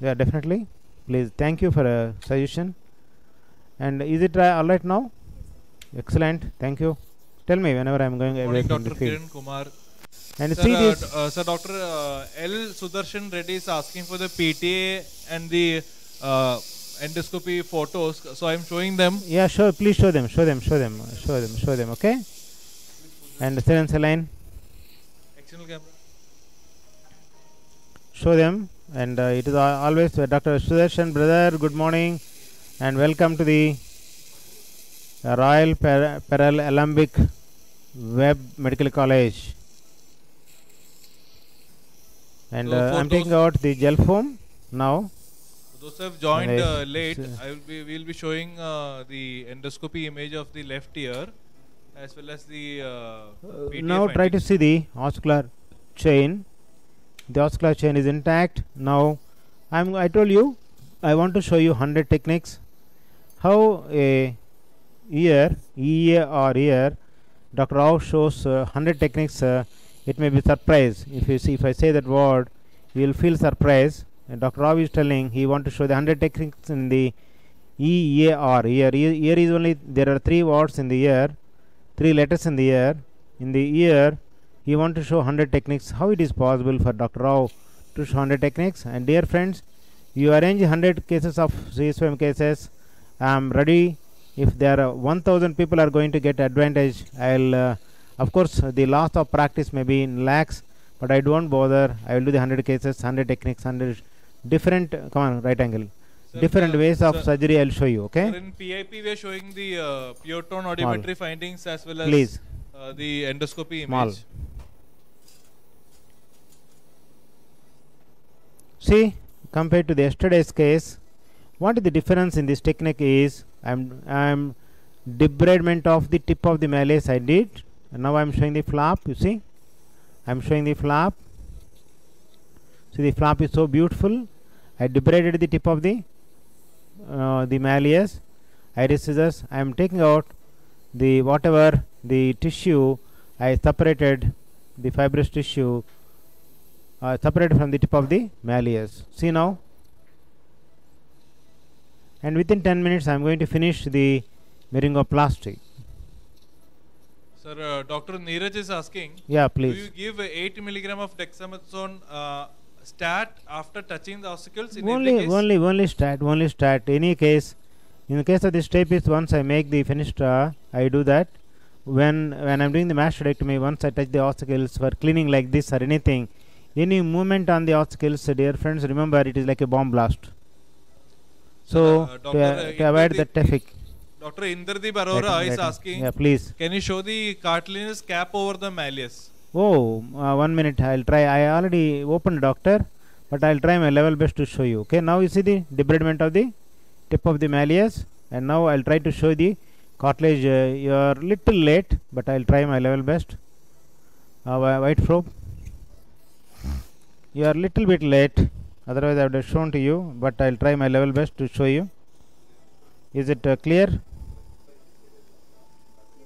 yeah, definitely, please, thank you for a suggestion. And is it all right now? Excellent, thank you. Tell me whenever I am going away from the field. Kiran Kumar. And Sir, see this. Sir, Dr. L. Sudarshan Reddy is asking for the PTA and the endoscopy photos. So I am showing them. Yeah, sure. Please show them. Okay. And saline. External camera. Show them. and it is always Dr. Sudarshan brother. Good morning, and welcome to the Royal Paralympic Web Medical College. And So I am taking out the gel foam now. Those who have joined late, Yes. we'll be showing the endoscopy image of the left ear as well as the PTA Now try to findings. see the oscular chain. The oscular chain is intact. Now I told you I want to show you 100 techniques how a ear, EA or ear, Dr. Rao shows 100 techniques. It may be surprise. If I say that word, you will feel surprise. And Dr. Rao is telling he want to show the 100 techniques in the EAR. Ear is only, there are 3 words in the ear, 3 letters in the ear. In the ear, he want to show 100 techniques. How it is possible for Dr. Rao to show 100 techniques? And dear friends, you arrange 100 cases of CSFM cases. I am ready. If there are 1000 people are going to get advantage, I'll of course the loss of practice may be in lakhs, but I don't bother. I will do the 100 cases, 100 techniques, 100 different come on, right angle, Sir, different ways of sir, surgery. I'll show you. Okay, Sir, in PIP we are showing the pure tone audiometry findings as well as please, the endoscopy small. image. See, compared to the yesterday's case, what is the difference in this technique is I'm debridement of the tip of the malleus I did, and now I'm showing the flap. You see, I'm showing the flap. See, the flap is so beautiful. I debrided the tip of the malleus. Iris scissors. I am taking out the whatever the tissue I separated, the fibrous tissue separated from the tip of the malleus. See now, and within 10 minutes I am going to finish the meringoplasty. Sir, Dr. Neeraj is asking, Yeah, do please. you give 8 milligram of dexamethasone stat after touching the ossicles in every case? Only stat. Any case, in the case of the stapes, once I make the finished, I do that. When I'm doing the mastoidectomy, once I touch the ossicles for cleaning like this or anything, any movement on the ossicles, dear friends, remember it is like a bomb blast. So to avoid the traffic. Dr. Indradeep Arora is asking, Yeah, please. can you show the cartilaginous cap over the malleus? Oh, 1 minute. I'll try. I already opened, doctor, but I'll try my level best to show you. Okay, now you see the debridement of the tip of the malleus, and now I'll try to show the cartilage. You are little late, but I'll try my level best. White probe. You are little bit late. Otherwise, I would have shown to you, but I'll try my level best to show you. Is it clear?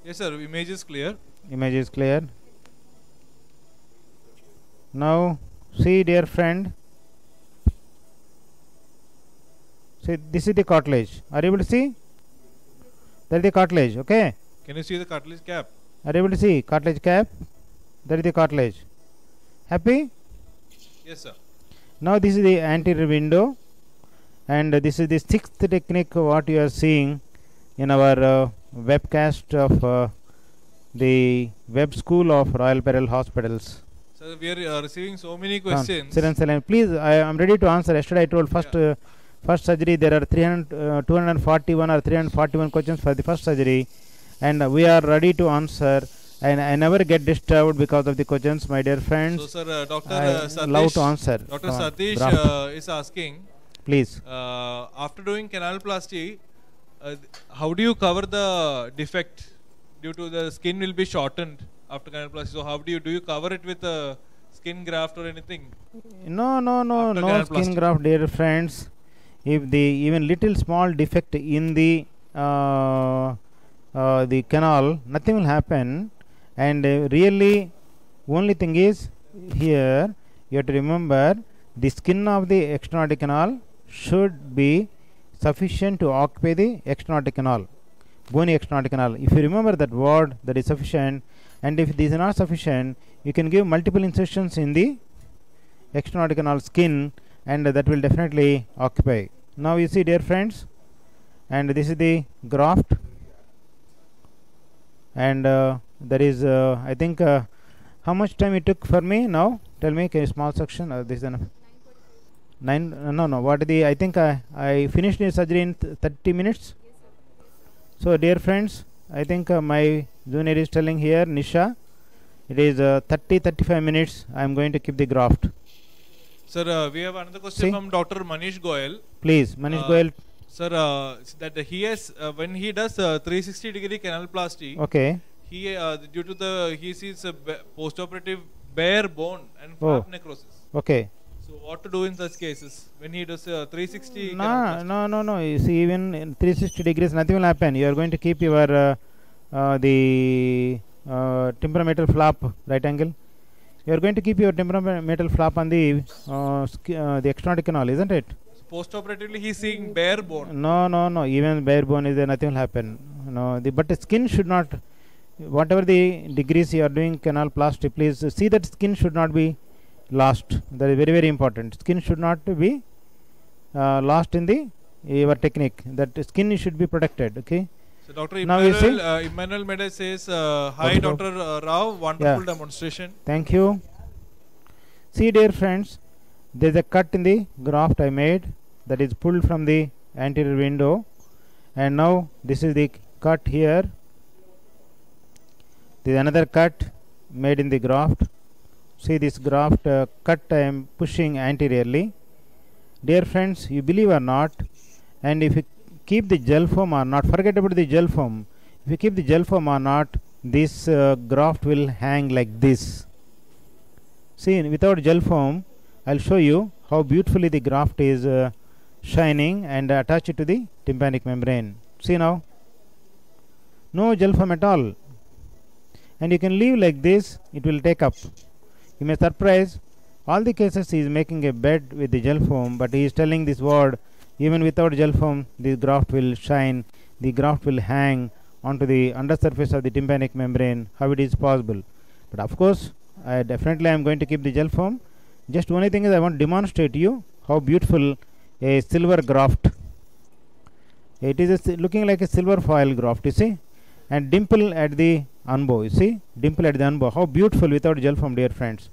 Yes, sir. Image is clear. Image is clear. Now, see, dear friend. See, this is the cartilage. Are you able to see? That is the cartilage. Okay. Can you see the cartilage cap? Are you able to see cartilage cap? That is the cartilage. Happy? Yes, sir. Now this is the anterior window, and this is the 6th technique what you are seeing in our webcast of the web school of Royal Parallel Hospitals. So we are receiving so many questions. Please, I am ready to answer. Yesterday I told first surgery there are 241 or 341 questions for the first surgery, and we are ready to answer. And I never get disturbed because of the questions, my dear friends. So, sir, Dr. I love to answer. Dr. Satish is asking, please. After doing canaloplasty, how do you cover the defect due to the skin will be shortened after canaloplasty? So, how do you cover it with a skin graft or anything? No skin graft, dear friends. If the even little small defect in the canal, nothing will happen. And really, only thing is here you have to remember the skin of the external canal should be sufficient to occupy the external canal, bony external canal. If you remember that word, that is sufficient. And if this is not sufficient, you can give multiple incisions in the external canal skin, and that will definitely occupy. Now you see, dear friends, and this is the graft, and there is I think how much time it took for me now? Tell me, can you small section? This is enough. No. What the? I think I finished the surgery in 30 minutes. So, dear friends, I think my junior is telling here, Nisha, it is 30-35 minutes. I am going to keep the graft. Sir, we have another question from Dr. Manish Goyal. Please, Manish Goyal. Sir, that he has when he does 360-degree canaloplasty. Okay. He due to he sees a post-operative bare bone and flap necrosis. Okay. So what to do in such cases when he does 360? No. You see, even in 360 degrees, nothing will happen. You are going to keep your the temporametal flap right angle. You are going to keep your temporametal flap on the external canal, isn't it? Post-operatively, he is seeing bare bone. No. Even bare bone is there, nothing will happen. No, but the skin should not. Whatever the degrees you are doing canaloplasty, please see that skin should not be lost. That is very, very important. Skin should not be lost in the your technique. That skin should be protected. Okay. So Dr. Emmanuel Mede says, hi Dr. Rao, wonderful demonstration. Thank you. See, dear friends, there is a cut in the graft I made that is pulled from the anterior window, and now this is the cut here. There is another cut made in the graft. See this graft cut I am pushing anteriorly. Dear friends, you believe or not, and if you keep the gel foam or not, forget about the gel foam. If you keep the gel foam or not, this graft will hang like this. See, without gel foam, I will show you how beautifully the graft is shining and attach it to the tympanic membrane. See now, no gel foam at all. And you can leave like this, it will take up. You may surprise, all the cases he is making a bed with the gel foam, but he is telling this word, even without gel foam, the graft will shine, the graft will hang onto the undersurface of the tympanic membrane. How it is possible? But of course, I definitely am going to keep the gel foam. Just only thing is I want to demonstrate to you how beautiful a silver graft. It is looking like a silver foil graft, you see, and dimple at the unbow, you see, dimple at the unbow. How beautiful without gel foam, dear friends.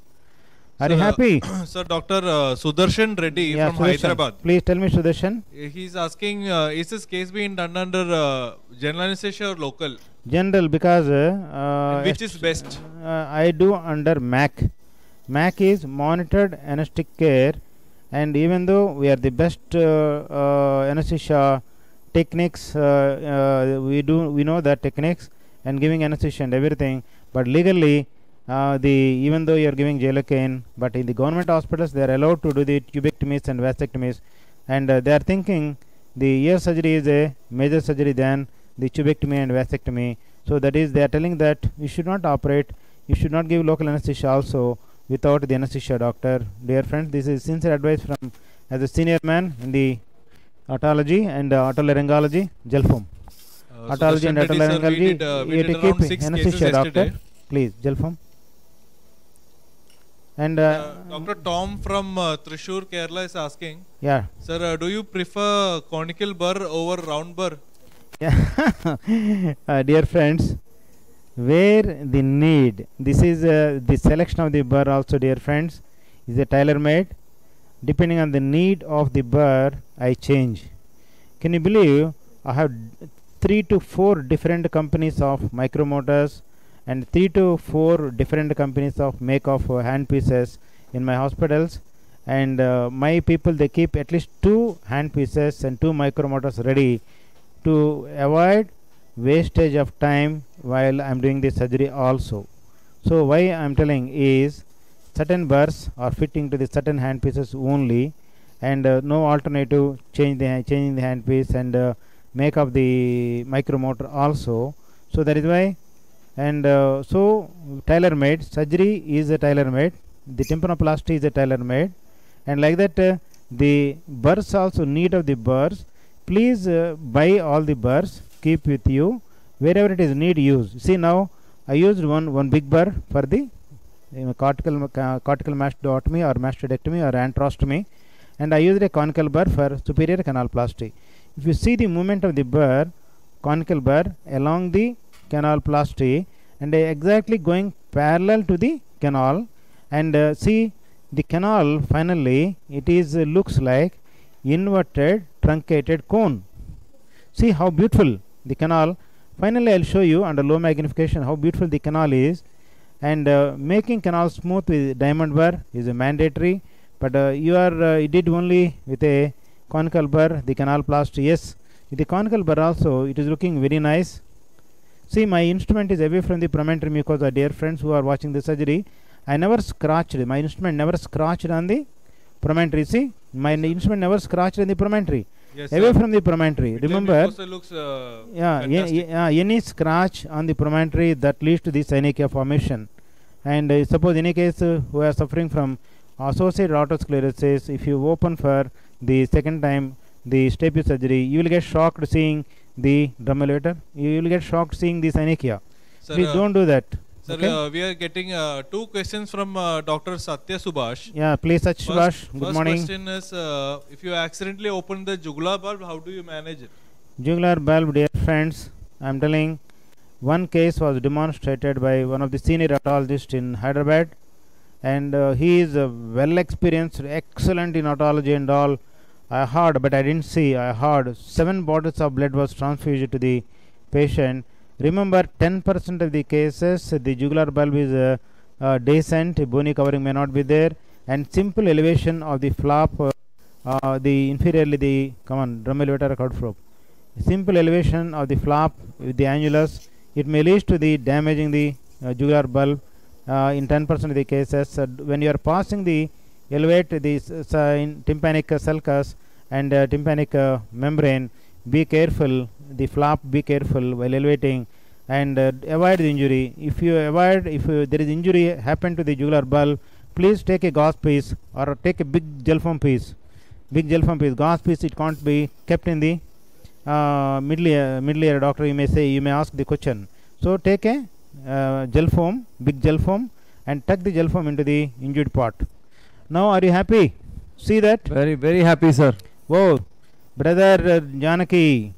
Are you happy? Sir, Dr. Sudarshan Reddy from Sudarshan. Hyderabad. Please tell me, Sudarshan. He is asking, is this case being done under general anesthesia or local? General, because which is best? I do under MAC. MAC is monitored anesthetic care, and even though we are the best anesthesia techniques, we know that techniques and giving anesthesia and everything, but legally even though you are giving gelacaine, but in the government hospitals they are allowed to do the tubectomies and vasectomies, and they are thinking the ear surgery is a major surgery than the tubectomy and vasectomy. So that is, they are telling that you should not operate, you should not give local anesthesia also without the anesthesia doctor. Dear friends, this is sincere advice from as a senior man in the otology and otolaryngology, gel foam. Otology and otolaryngology, you have to keep anesthesia doctor. Please, gel foam. And Dr. Tom from Thrissur, Kerala is asking, sir, do you prefer conical burr over round burr? Dear friends, where the need, this is the selection of the burr also, dear friends, is a tailor-made. Depending on the need of the burr, I change. Can you believe I have 3 to 4 different companies of micromotors and 3 to 4 different companies of make of hand pieces in my hospitals, and my people, they keep at least 2 hand pieces and 2 micromotors ready to avoid wastage of time while I am doing the surgery also. So why I am telling is, certain burrs are fitting to the certain hand pieces only, and no alternative changing the hand piece and make of the micromotor also. So that is why, and so tailor-made surgery is a tailor-made, the tympanoplasty is a tailor-made, and like that the burrs also, need of the burrs, please buy all the burrs, keep with you, wherever it is need, use. See now I used one big burr for the cortical mastoidectomy or mastoidectomy or antrostomy, and I used a conical burr for superior canaloplasty. If you see the movement of the burr, conical burr along the canaloplasty, and exactly going parallel to the canal, and see the canal finally it is looks like inverted truncated cone. See how beautiful the canal. Finally, I'll show you under low magnification how beautiful the canal is. And making canal smooth with diamond burr is a mandatory, but you did only with a conical burr, the canaloplasty. Yes, with the conical burr also it is looking very nice. See, my instrument is away from the promontory mucosa, dear friends who are watching the surgery. I never scratched, my instrument never scratched on the promontory. See, my instrument never scratched on the promontory. Yes, away from the promontory. Remember, looks any scratch on the promontory that leads to the synechia formation. And suppose in a case who are suffering from associated autosclerosis, if you open for the second time the stapes surgery, you will get shocked seeing the drum elevator. You will get shocked seeing the synechia. Sir, Please don't do that. Sir, okay? We are getting 2 questions from Dr. Satya Subhash. Yeah, please, Subhash. Good morning. First question is, if you accidentally open the jugular bulb, how do you manage it? Jugular bulb, dear friends, I am telling, one case was demonstrated by one of the senior otologists in Hyderabad, and he is well experienced, excellent in otology and all. I heard, but I didn't see, I heard 7 bottles of blood was transfused to the patient. Remember, 10% of the cases the jugular bulb is decent, bony covering may not be there, and simple elevation of the flap, the inferiorly the drum elevator cord probe. Simple elevation of the flap with the annulus, it may lead to the damaging the jugular bulb in 10% of the cases. When you are passing the elevate the tympanic sulcus and tympanic membrane, be careful, the flap, be careful while elevating, and avoid the injury. If there is injury happen to the jugular bulb, please take a gauze piece or take a big gel foam piece. Gauze piece, it can't be kept in the middle ear, doctor. You may ask the question. So take a big gel foam, and tuck the gel foam into the injured part. Now, are you happy? See that? Very, very happy, sir. Whoa, brother Janaki.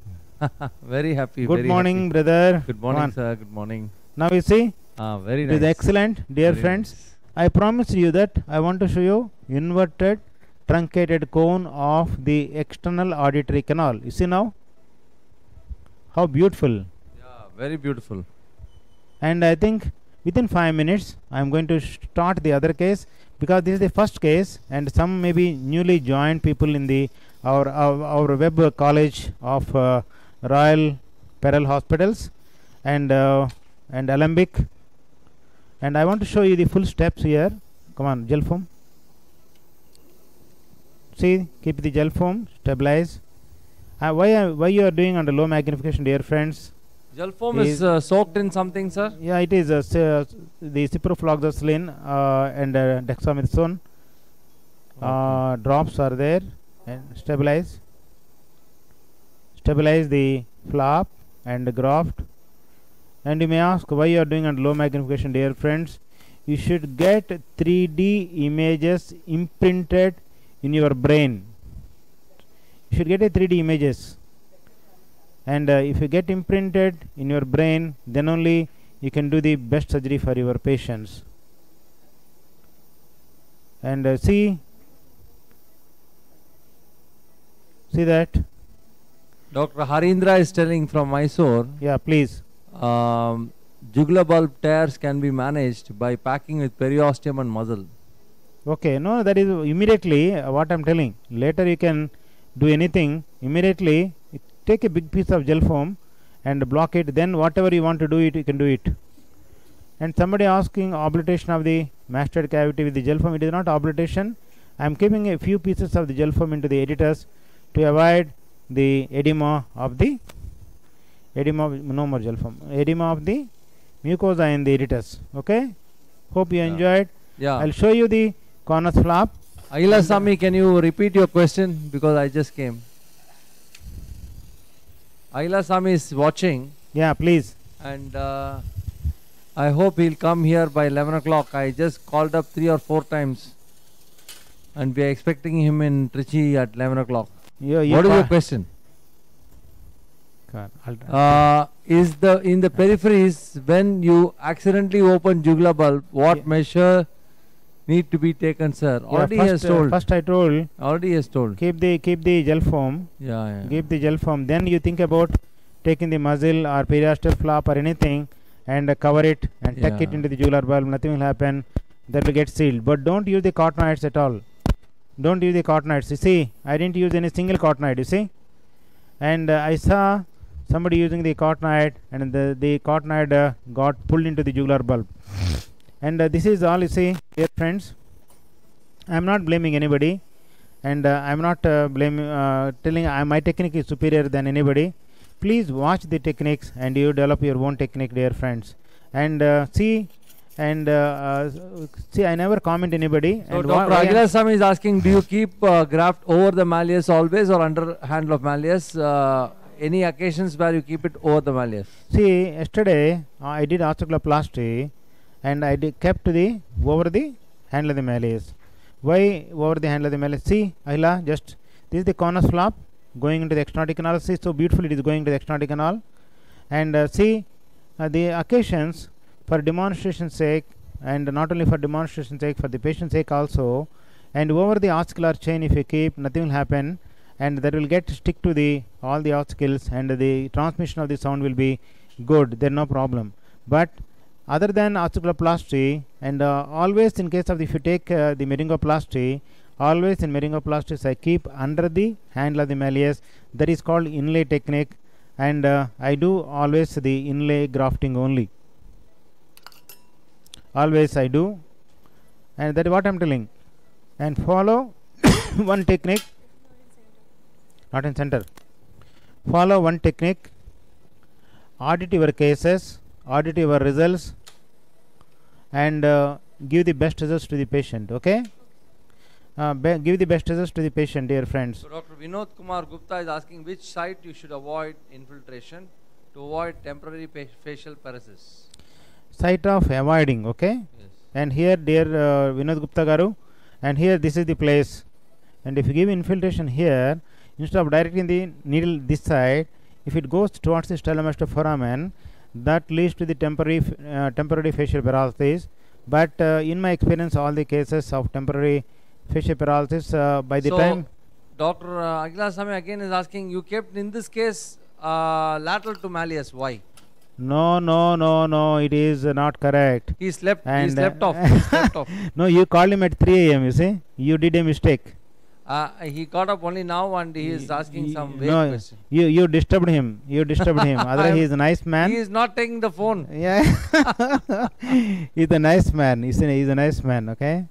Very happy. Good very morning, happy. brother. Good morning, sir. Good morning. Now you see? Very nice. nice. It is excellent, dear very friends. Nice. I promised you that I want to show you inverted truncated cone of the external auditory canal. You see now? How beautiful. Yeah, very beautiful. And I think within 5 minutes I am going to start the other case, because this is the first case, and some maybe newly joined people in the our web college of Royal Perel Hospitals and Alembic, and I want to show you the full steps here. Come on, gel foam. See, keep the gel foam, stabilize. Why you are doing under low magnification, dear friends? Gel foam is soaked in something, sir? Yeah, it is the ciprofloxacin and dexamethasone drops are there, and stabilize the flap and the graft. And you may ask why you are doing under low magnification, dear friends. You should get 3D images imprinted in your brain. You should get a 3D images, and if you get imprinted in your brain, then only you can do the best surgery for your patients. And see that Dr. Harindra is telling from Mysore. Yeah, please. Jugular bulb tears can be managed by packing with periosteum and muscle. Okay, no, that is immediately what I am telling. Later you can do anything. Immediately take a big piece of gel foam and block it. Then whatever you want to do it, you can do it. And somebody asking obliteration of the mastoid cavity with the gel foam. It is not obliteration. I am keeping a few pieces of the gel foam into the editors to avoid the edema of the no more gel foam, edema of the mucosa in the editors. Okay, hope you enjoyed. Yeah, I'll show you the conus flap. Aila Sami, can you repeat your question, because I just came? Aila Sami is watching. Yeah, please. And I hope he'll come here by 11 o'clock. I just called up 3 or 4 times, and we are expecting him in Trichy at 11 o'clock. What is your question? Is in the peripheries, when you accidentally open jugular bulb, what measure need to be taken, sir? Yeah, Already he has told. First I told. Already he has told. Keep the gel foam. Yeah. Keep the gel foam. Then you think about taking the muzzle or periosteal flap or anything and cover it and tuck it into the jugular bulb. Nothing will happen. That will get sealed. But don't use the cottonoids at all. Don't use the cottonoids. You see, I didn't use any single cottonoid. You see, and I saw somebody using the cottonoid, and the cottonoid got pulled into the jugular bulb. And this is all, you see, dear friends. I am not blaming anybody, and I am not telling my technique is superior than anybody. Please watch the techniques and you develop your own technique, dear friends. And see, I never comment anybody. So Dr. Aguilar Swami is asking, do you keep graft over the malleus always or under handle of malleus? Any occasions where you keep it over the malleus? See, yesterday I did osteocaloplasty and I kept the over the handle of the malleus. Why over the handle of the malleus? See, Ahila, just this is the conus flap going into the external canal. See, so beautifully it is going to the external canal. And see, the occasions for demonstration sake, and not only for demonstration sake, for the patient sake also, and over the ossicular chain if you keep, nothing will happen, and that will get stick to the all the ossicles, and the transmission of the sound will be good. There no problem. But other than osteocaloplasty, and always in case of if you take the meringoplasty, always in meringoplasties I keep under the handle of the malleus. That is called inlay technique, and I do always the inlay grafting only. Always I do, and that is what I am telling. And follow one technique, not in center. Follow one technique, audit your cases, audit your results, and give the best results to the patient. Okay? Give the best results to the patient, dear friends. So Dr. Vinod Kumar Gupta is asking which site you should avoid infiltration to avoid temporary facial paresis. Site of avoiding, okay? Yes. And here, dear Vinod Gupta Garu, and here this is the place. And if you give infiltration here, instead of directing the needle this side, if it goes towards the stellomastoid foramen, that leads to the temporary facial paralysis. But in my experience, all the cases of temporary facial paralysis by the time. Dr. Aguilar Swami again is asking, you kept in this case lateral to malleus. Why? No, it is not correct. He slept off. He slept off. No, you called him at 3 a.m. You see, you did a mistake. He got up only now and he is asking some vague question. You disturbed him. Otherwise, he is a nice man. He is not taking the phone. Yeah, he's a nice man. He's a nice man. Okay.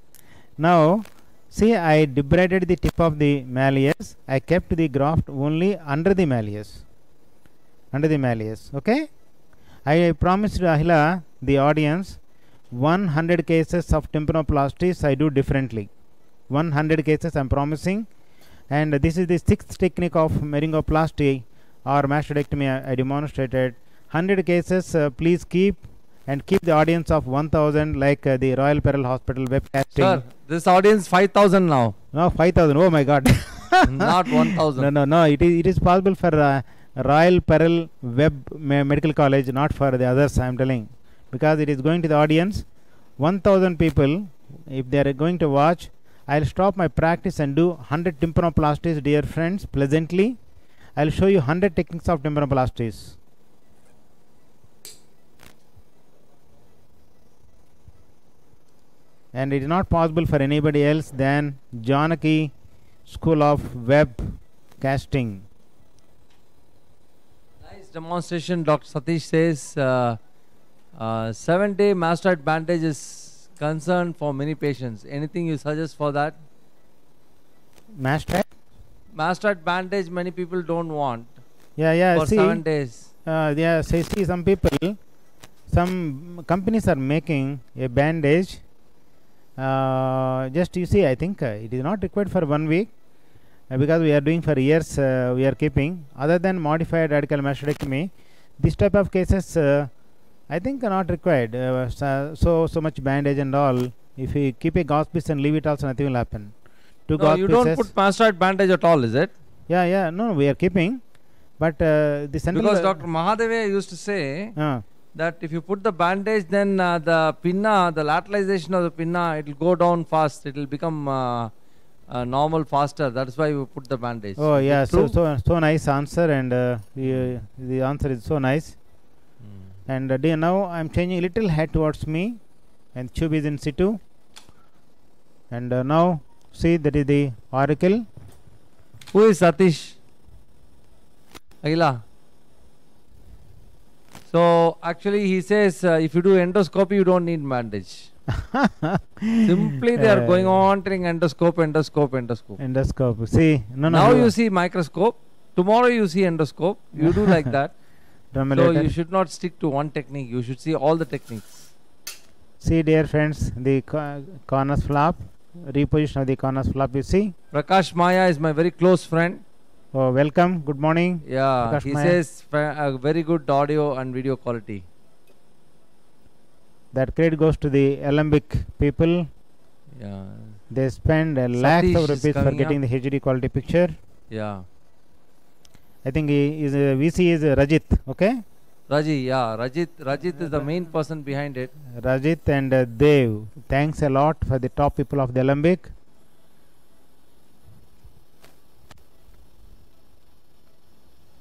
Now, see, I debrided the tip of the malleus. I kept the graft only under the malleus. Okay. I promised Ahila, the audience, 100 cases of tympanoplasties I do differently. 100 cases I am promising, and this is the 6th technique of meringoplasty or mastoidectomy I demonstrated. 100 cases, please keep the audience of 1000 like the Royal Perel Hospital webcasting. Sir, this audience 5000 now. No, 5000. Oh my God. Not 1000. No. It is possible for Royal Perel Medical College, not for the others. I am telling, because it is going to the audience 1000 people. If they are going to watch, I will stop my practice and do 100 tympanoplasties, dear friends, pleasantly. I will show you 100 techniques of tympanoplasties. And it is not possible for anybody else than Janaki School of Web Casting. Nice demonstration. Dr. Satish says 7-day mastoid bandage is concerned for many patients. Anything you suggest for that? Mastoid bandage many people don't want. Yeah. For see, 7 days. See, some people, some companies are making a bandage. Just you see, I think it is not required for 1 week because we are doing for years. We are keeping. Other than modified radical mastoidectomy, this type of cases I think are not required. So much bandage and all. If you keep a gauze piece and leave it, also nothing will happen. No, you don't put mastoid bandage at all, is it? Yeah. No, we are keeping. But the central because Dr. Mahadeve used to say that if you put the bandage, then the pinna, the lateralization of the pinna, it will go down fast. It will become normal faster. That's why we put the bandage. Oh yeah, so nice answer, and the answer is so nice. And now I am changing a little head towards me, and tube is in situ. And now see, that is the auricle. Who is Satish? Agila. So actually he says if you do endoscopy, you don't need bandage. Simply they are going on telling endoscope. Endoscope. See, now you see microscope. Tomorrow you see endoscope. You do like that. So you should not stick to one technique. You should see all the techniques. See, dear friends, the corners flap, reposition of the corners flap. You see. Prakash Maya is my very close friend. Oh, welcome. Good morning. Yeah, Prakash he Maya says very good audio and video quality. That credit goes to the Alembic people. Yeah. They spend lakhs of rupees for getting the HD quality picture. Yeah. I think he is VC is Rajit. Okay. Raji, yeah, Rajit is the main person behind it. Rajit and Dev. Thanks a lot for the top people of the Alembic.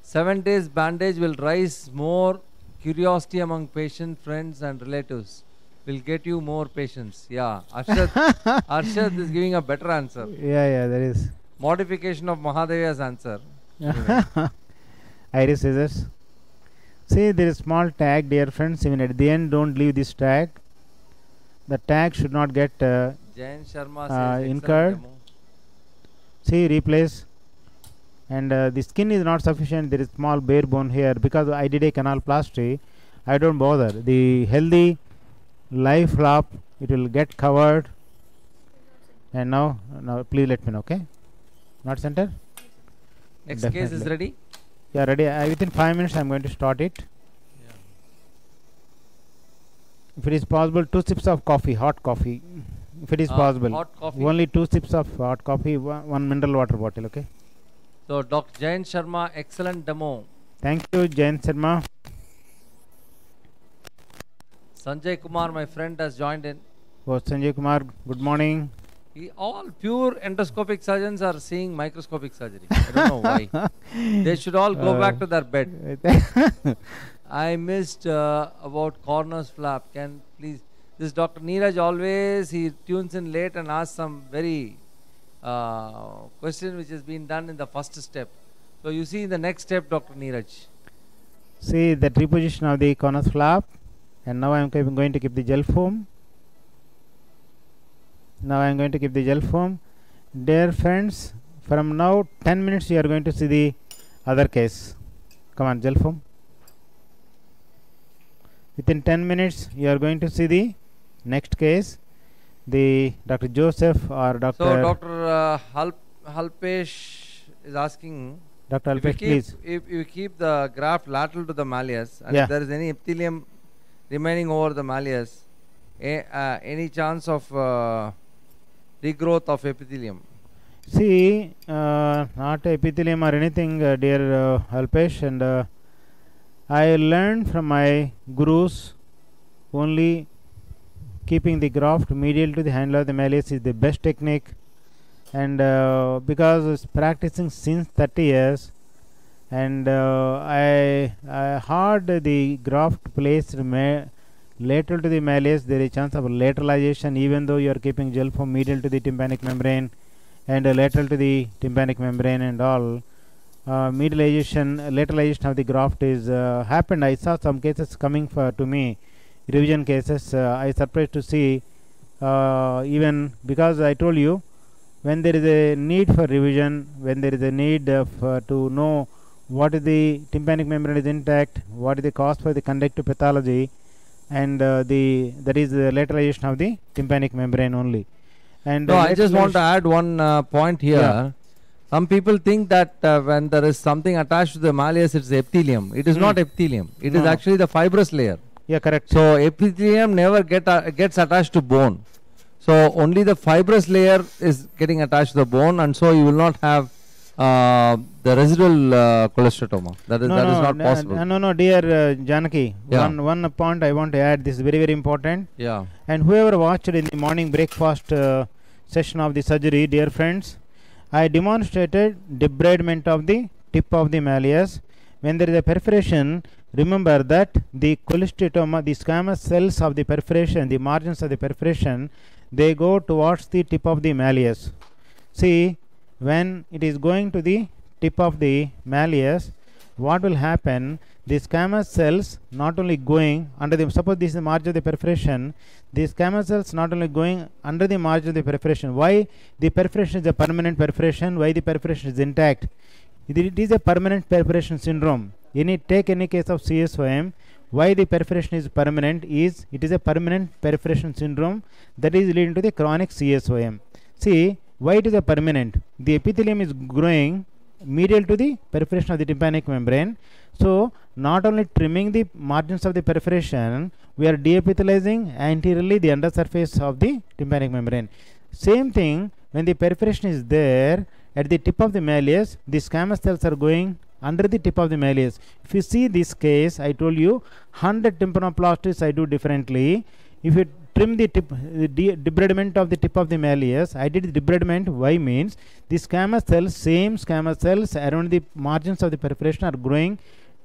"7 days bandage will raise more curiosity among patient, friends and relatives. Will get you more patients." Yeah, Arshad is giving a better answer. Yeah, there is. Modification of Mahadeva's answer. Iris scissors. See, there is small tag, dear friends. Even at the end, don't leave this tag. The tag should not get Jain Sharma says incurred. See, replace. And the skin is not sufficient. There is small bare bone here. Because I did a canaloplasty, I don't bother. The healthy live flap, it will get covered. And now please let me know, okay? Not center? Next case is ready? Yeah, ready. Within 5 minutes I am going to start it. Yeah. If it is possible, 2 sips of coffee, hot coffee. If it is possible. Hot coffee? Only 2 sips of hot coffee, one mineral water bottle, okay? So, Dr. Jain Sharma, excellent demo. Thank you, Jain Sharma. Sanjay Kumar, my friend, has joined in. Oh, Sanjay Kumar, good morning. All pure endoscopic surgeons are seeing microscopic surgery. I don't know why. They should all go back to their bed. I missed about corners flap. Can please, this Dr. Neeraj always, he tunes in late and asks some very question which has been done in the first step. So you see in the next step, Dr. Neeraj. See the reposition of the corners flap, and now I am going to keep the gel foam. Dear friends, from now 10 minutes you are going to see the other case. Come on, gel foam. Within 10 minutes you are going to see the next case. The Dr. Joseph or Dr. So Dr. Halpesh is asking, Dr. Halpesh, please. If you keep the graft lateral to the malleus, and if there is any epithelium remaining over the malleus, any chance of regrowth of epithelium? See, not epithelium or anything, dear Halpesh, and I learned from my gurus only keeping the graft medial to the handle of the malleus is the best technique, and because I was practicing since 30 years, and I had the graft placed lateral to the malleus, there is a chance of lateralization even though you are keeping gel foam medial to the tympanic membrane and lateral to the tympanic membrane and all. Lateralization of the graft is happened. I saw some cases coming to me, revision cases. I surprised to see, even because I told you, when there is a need for revision, when there is a need to know what is the tympanic membrane is intact, what is the cause for the conductive pathology, and that is the lateralization of the tympanic membrane only. And no, I just want to add one point here. Yeah. Some people think that when there is something attached to the malleus, it's epithelium. It is not epithelium. It is actually the fibrous layer. Yeah, correct. So epithelium never gets attached to bone. So only the fibrous layer is getting attached to the bone, and so you will not have the residual cholesteatoma. That is not possible. No, dear Janaki. Yeah. One point I want to add. This is very, very important. Yeah. And whoever watched in the morning breakfast session of the surgery, dear friends, I demonstrated debridement of the tip of the malleus. When there is a perforation, remember that the cholesteatoma, the squamous cells of the perforation, the margins of the perforation, they go towards the tip of the malleus. See, when it is going to the tip of the malleus, what will happen? The squamous cells not only going under the, suppose this is the margin of the perforation, the squamous cells not only going under the margin of the perforation. Why the perforation is a permanent perforation? Why the perforation is intact? It is a permanent perforation syndrome. Take any case of CSOM, why the perforation is permanent is it is a permanent perforation syndrome that is leading to the chronic CSOM. See, why it is a permanent? The epithelium is growing medial to the perforation of the tympanic membrane. So, not only trimming the margins of the perforation, we are deepithelizing anteriorly the undersurface of the tympanic membrane. Same thing, when the perforation is there, at the tip of the malleus, the squamous cells are going under the tip of the malleus. If you see this case, I told you 100 tympanoplasties I do differently. If you trim the tip, debridement of the tip of the malleus, I did debridement. Why means the squamous cells, same squamous cells around the margins of the perforation are growing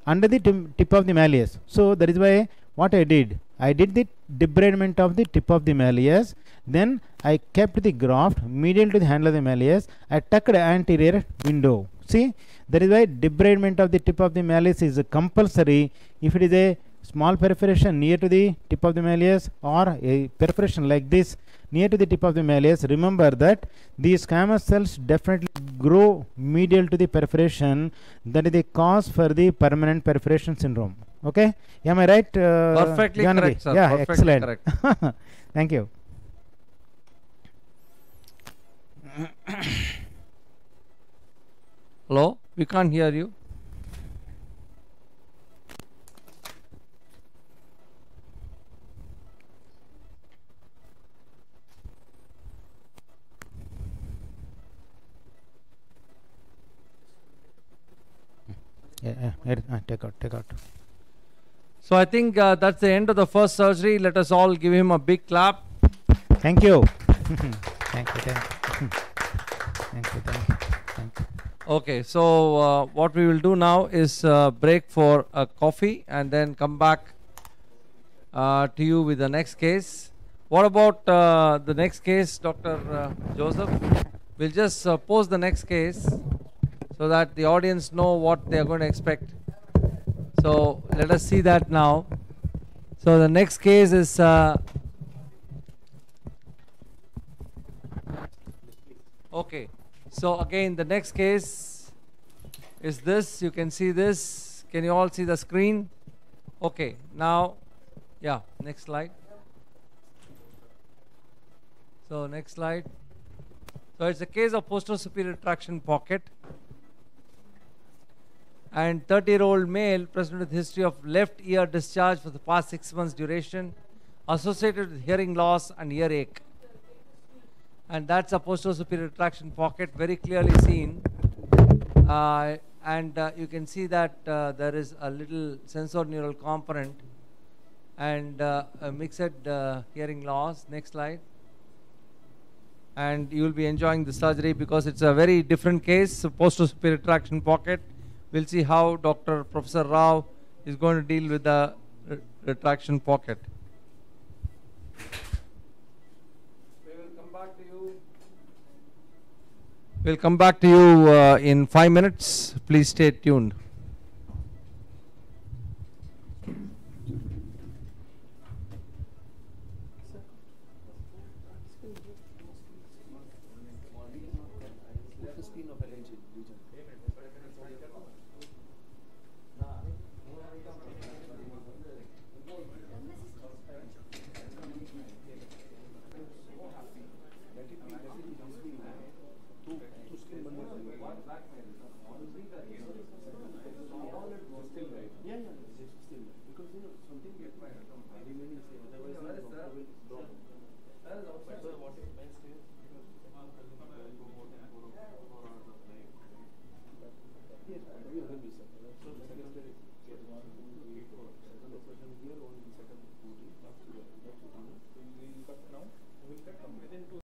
under the tip of the malleus. So that is why what I did the debridement of the tip of the malleus. Then I kept the graft medial to the handle of the malleus. I tucked anterior window. See, that is why debridement of the tip of the malleus is compulsory if it is a small perforation near to the tip of the malleus or a perforation like this near to the tip of the malleus. Remember that these squamous cells definitely grow medial to the perforation. That is the cause for the permanent perforation syndrome. Okay, am I right? Perfectly Janaki? correct, sir. Yeah, Perfectly excellent. Correct. Thank you. Hello, we can't hear you. Take out. So I think that's the end of the first surgery. Let us all give him a big clap. Thank you. Thank you. Okay, so what we will do now is break for a coffee and then come back to you with the next case. What about the next case, Dr. Joseph? We'll just pose the next case so that the audience know what they are going to expect. So let us see that now. So the next case is okay. So again, the next case is this. You can see this. Can you all see the screen? Okay. Now, yeah. Next slide. So next slide. So it's a case of posterior superior traction pocket. And 30-year-old male present with history of left ear discharge for the past 6 months duration, associated with hearing loss and earache. And that's a posterior superior traction pocket, very clearly seen. You can see that there is a little sensorineural component and a mixed hearing loss. Next slide. And you will be enjoying the surgery because it's a very different case, posterior superior traction pocket. We'll see how Professor Rao is going to deal with the retraction pocket. We'll come back to you in 5 minutes. Please stay tuned.